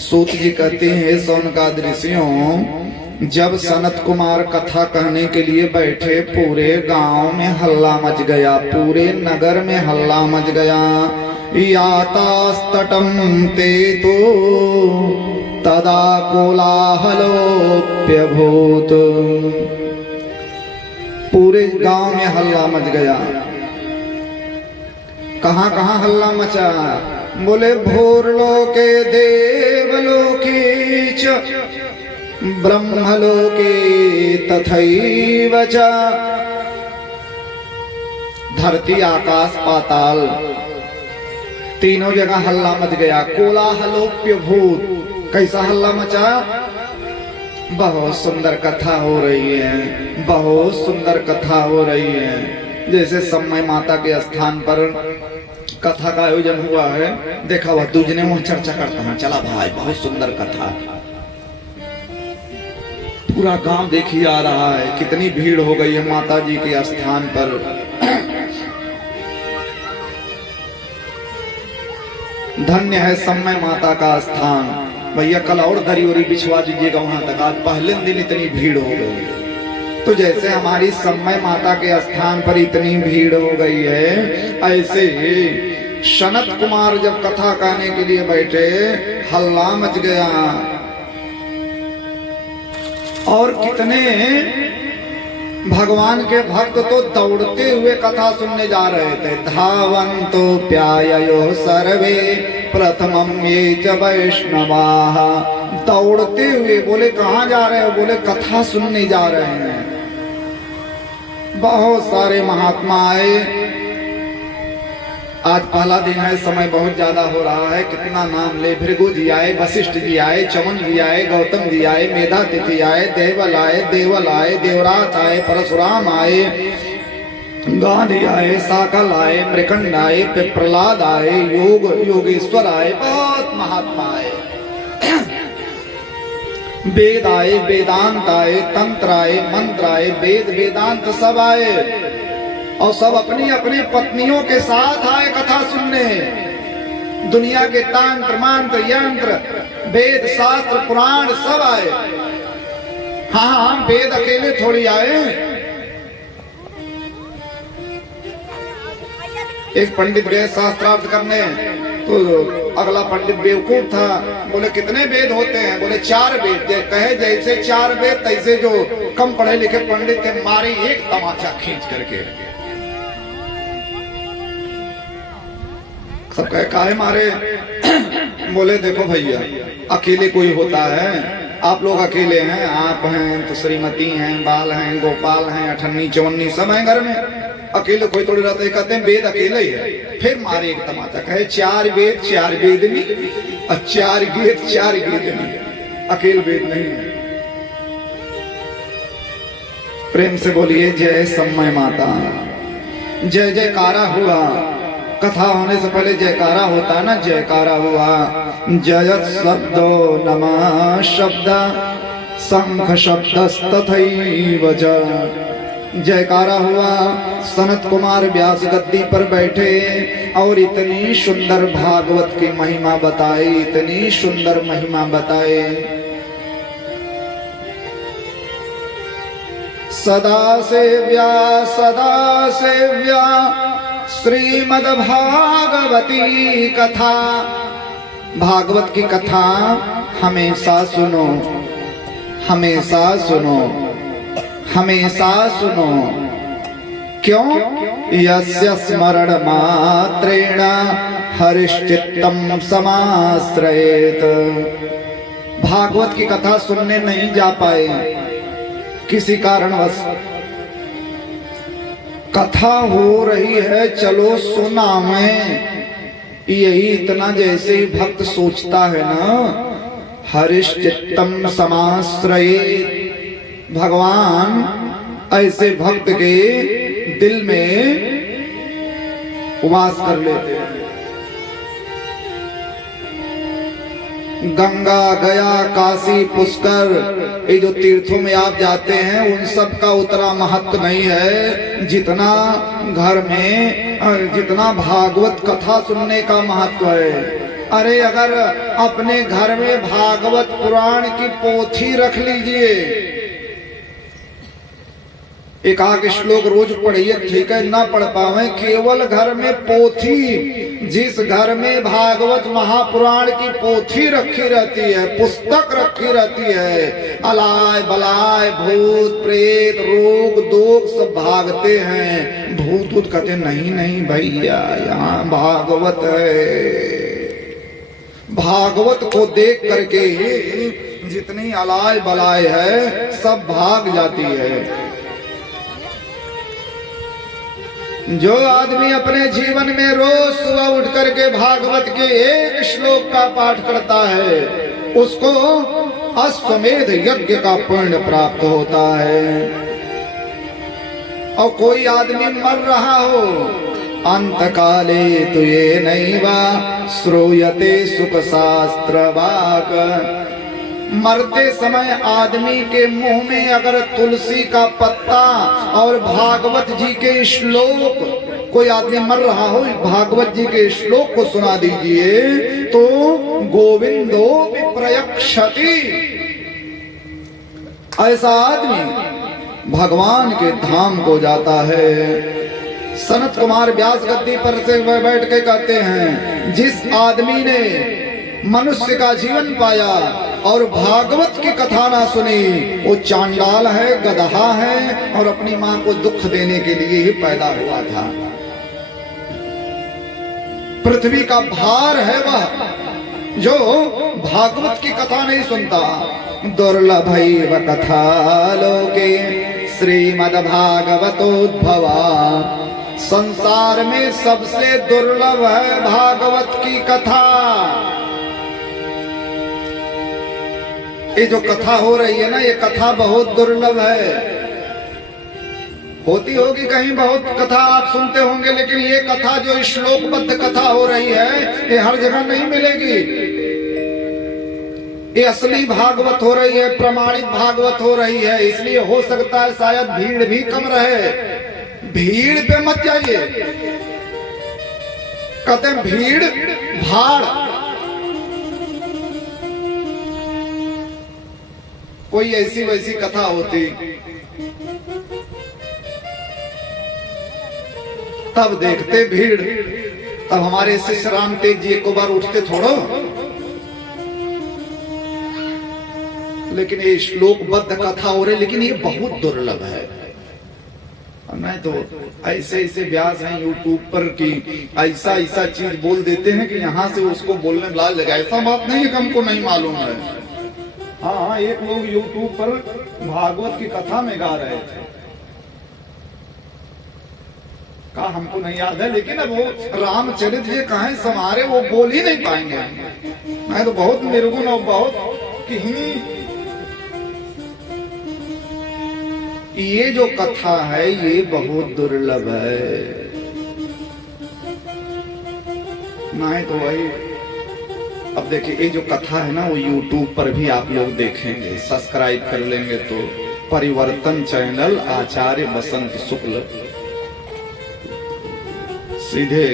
सूत जी कहते हैं, शौनकादिक ऋषियों, जब सनत कुमार कथा कहने के लिए बैठे पूरे गांव में हल्ला मच गया, पूरे नगर में हल्ला मच गया। यातास्तटम ते तो तदा कोलाहलोप्यभूत। पूरे गांव में हल्ला मच गया। कहां कहां हल्ला मचा? बोले भूर्लोके देवलोके च ब्रह्मलोके तथैव च। धरती आकाश पाताल तीनों जगह हल्ला मच गया। कोलाहलोप्य भूत, कैसा हल्ला मचा? बहुत सुंदर कथा हो रही है, बहुत सुंदर कथा हो रही है। जैसे समय माता के स्थान पर कथा का आयोजन हुआ है, देखा हुआ दूजने वहां चर्चा करता है, चला भाई बहुत सुंदर कथा। पूरा गांव देखी आ रहा है, कितनी भीड़ हो गई है माता जी के स्थान पर। धन्य है समय माता का स्थान। भैया कल और दरी उरी बिछवा दीजिएगा वहां तक, आज पहले दिन इतनी भीड़ हो गई। तो जैसे हमारी समय माता के स्थान पर इतनी भीड़ हो गई है, ऐसे सनत कुमार जब कथा कहने के लिए बैठे, हल्ला मच गया। और कितने भगवान के भक्त तो दौड़ते हुए कथा सुनने जा रहे थे। धावन्तो प्याययो सर्वे प्रथमम ये च वैष्णवाः। दौड़ते हुए बोले कहाँ जा रहे हो? बोले कथा सुनने जा रहे हैं। बहुत सारे महात्मा आए। आज पहला दिन है, समय बहुत ज्यादा हो रहा है, कितना नाम ले। भृगु जी आए, वशिष्ठ जी आए, चमन जी आए, गौतम जी आए, मेधातिथि आए, देवल आए, देवराज आए, परशुराम आए, गांधी आए, साकल आए, मृकंड आए, प्रहलाद आए, योगेश्वर आए, बहुत महात्मा आए। वेद आए, वेदांत आए, तंत्र आए, मंत्र आए, वेद वेदांत सब आए। और सब अपनी अपनी पत्नियों के साथ आए कथा सुनने। दुनिया के तंत्र मंत्र यंत्र वेद शास्त्र पुराण सब आए। हाँ, वेद अकेले थोड़ी आए। एक पंडित गए शास्त्रार्थ करने, तो अगला पंडित बेवकूफ था। बोले कितने वेद होते हैं? बोले 4 वेद। कहे जैसे 4 वेद, तैसे जो कम पढ़े लिखे पंडित थे मारे एक तमाचा खींच करके। सब कहे काहे मारे? बोले देखो भैया, अकेले कोई होता है? आप लोग अकेले हैं, आप हैं तो श्रीमती हैं, बाल हैं, गोपाल हैं, अठन्नी चवन्नी सब हैं घर में। अकेले कोई थोड़ी रहते। कहते हैं वेद अकेले ही है। फिर मारे एक तमाचा, कहे 4 वेद 4 वेदनी और 4 वेद 4 वेदनी, अकेले वेद नहीं है। प्रेम से बोलिए जय समय माता। जय जयकारा हुआ। कथा होने से पहले जयकारा होता ना, जयकारा हुआ। जयत शब्दो नमः शब्द शंख शब्दस्तथैव च। जयकारा हुआ। सनत कुमार व्यास गद्दी पर बैठे और इतनी सुंदर भागवत की महिमा बताई, इतनी सुंदर महिमा बताए। सदा सेव्या श्रीमद् भागवती कथा। भागवत की कथा हमेशा सुनो, हमेशा सुनो, हमेशा सुनो। क्यों? यस्य स्मरण मात्रेण हरिश्चित्तम समाश्रयेत। भागवत की कथा सुनने नहीं जा पाए किसी कारणवश, कथा हो रही है चलो सुनावें, यही इतना जैसे ही भक्त सोचता है ना, हरिश्चित्तम समाश्रयेत। भगवान ऐसे भक्त के दिल में वास कर लेते हैं। गंगा, गया, काशी, पुष्कर, ये जो तीर्थों में आप जाते हैं उन सब का उतना महत्व नहीं है जितना घर में, जितना भागवत कथा सुनने का महत्व है। अरे अगर अपने घर में भागवत पुराण की पोथी रख लीजिए, एक आध श्लोक रोज पढ़िए, ठीक है, ना पढ़ पावे, केवल घर में पोथी, जिस घर में भागवत महापुराण की पोथी रखी रहती है, पुस्तक रखी रहती है, अलाय बलाय भूत प्रेत रोग दोग सब भागते हैं। भूत कहते नहीं नहीं भैया यहाँ भागवत है। भागवत को देख करके जितनी अलाय बलाय है सब भाग जाती है। जो आदमी अपने जीवन में रोज सुबह उठ करके भागवत के एक श्लोक का पाठ करता है उसको अश्वमेध यज्ञ का पुण्य प्राप्त होता है। और कोई आदमी मर रहा हो, अंत काले तुये नैवा श्रूयते सुख शास्त्र वाक, मरते समय आदमी के मुंह में अगर तुलसी का पत्ता और भागवत जी के श्लोक, कोई आदमी मर रहा हो भागवत जी के श्लोक को सुना दीजिए तो गोविंदो विप्रयक्षति, ऐसा आदमी भगवान के धाम को जाता है। सनत कुमार व्यास गद्दी पर से बैठ के कहते हैं, जिस आदमी ने मनुष्य का जीवन पाया और भागवत की कथा ना सुनी वो चांडाल है, गदहा है और अपनी मां को दुख देने के लिए ही पैदा हुआ था। पृथ्वी का भार है वह जो भागवत की कथा नहीं सुनता। दुर्लभैव कथा लोके श्रीमद्भागवतोद्भवा, संसार में सबसे दुर्लभ है भागवत की कथा। ये जो कथा हो रही है ना, ये कथा बहुत दुर्लभ है। होती होगी कहीं बहुत कथा आप सुनते होंगे, लेकिन ये कथा जो श्लोकबद्ध कथा हो रही है ये हर जगह नहीं मिलेगी। ये असली भागवत हो रही है, प्रमाणित भागवत हो रही है, इसलिए हो सकता है शायद भीड़ भी कम रहे। भीड़ पे मत जाइए, कहते हैं भीड़ भाड़। कोई ऐसी वैसी कथा होती तब देखते भीड़, तब हमारे शिष्य राम तेज जी एक बार उठते थोड़ो। लेकिन ये श्लोकबद्ध कथा हो रही, लेकिन ये बहुत दुर्लभ है। मैं तो ऐसे ऐसे व्यास हैं यूट्यूब पर कि ऐसा ऐसा चीज बोल देते हैं कि यहाँ से उसको बोलने में लाज लगा। ऐसा बात नहीं है कि हमको नहीं मालूम है। हाँ, एक लोग यूट्यूब पर भागवत की कथा में गा रहे थे, कहा हमको नहीं याद है, लेकिन अब वो रामचरित ये कहें समारे वो बोल ही नहीं पाएंगे। मैं तो बहुत निर्गुण और बहुत कि ये जो कथा है ये बहुत दुर्लभ है। नहीं तो वही, अब देखिए ये जो कथा है ना वो YouTube पर भी आप लोग देखेंगे, सब्सक्राइब कर लेंगे तो परिवर्तन चैनल आचार्य बसंत शुक्ल सीधे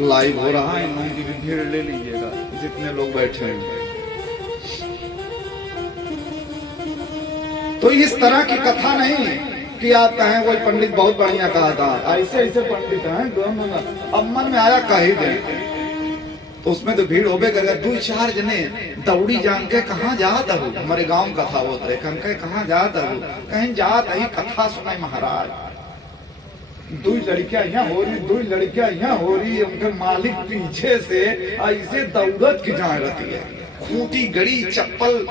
लाइव हो रहा है। इनकी भी भीड़ ले लीजिएगा जितने लोग बैठे हैं। तो इस तरह की कथा नहीं कि आप कहें कोई पंडित बहुत बढ़िया कहा था, ऐसे ऐसे पंडित हैं अब मन में आया कह ही दे, तो उसमें तो भीड़ होबे करेगा। दो चार जने दौड़ी जान के कहाँ जाता हो, हमारे गांव कथा होता है, कहाँ जाता हो, कहीं जात ही कथा सुनाई महाराज। दो लड़कियां यहाँ हो रही, दो लड़कियां यहाँ हो रही, उनके मालिक पीछे से ऐसे दौड़त की जा रहती है, खूंटी गड़ी चप्पल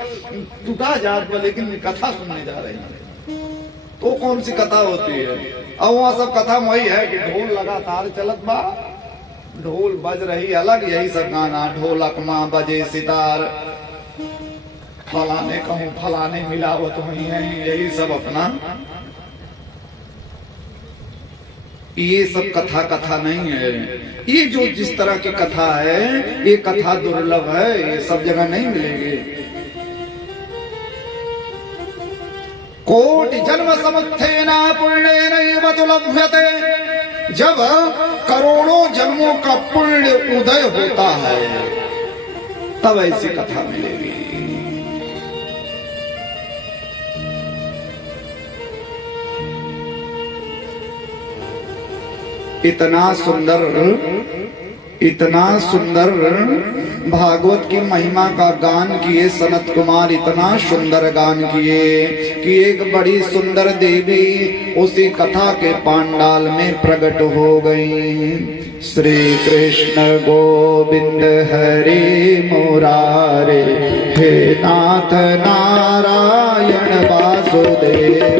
टूटा जात, लेकिन कथा सुनने जा रहे हैं। तो कौन सी कथा होती है? अब वहाँ सब कथा वही है कि ढोल लगातार चलत बा, ढोल बज रही अलग, यही सब गाना, ढोलक माँ बजे सितार, फलाने कहूँ फलाने मिलावत हुई है, यही सब अपना। ये सब कथा कथा नहीं है। ये जो जिस तरह की कथा है ये कथा दुर्लभ है, ये सब जगह नहीं मिलेगी। कोटि जन्म समुत्थेन पुण्येनैव तु लभ्यते, जब करोड़ों जन्मों का पुण्य उदय होता है तब ऐसी कथा मिलेगी। इतना सुंदर भागवत की महिमा का गान किए सनत कुमार, इतना सुंदर गान किए कि एक बड़ी सुंदर देवी उसी कथा के पांडाल में प्रकट हो गई। श्री कृष्ण गोविंद हरे मुरारे, हे नाथ नारायण वासुदेव।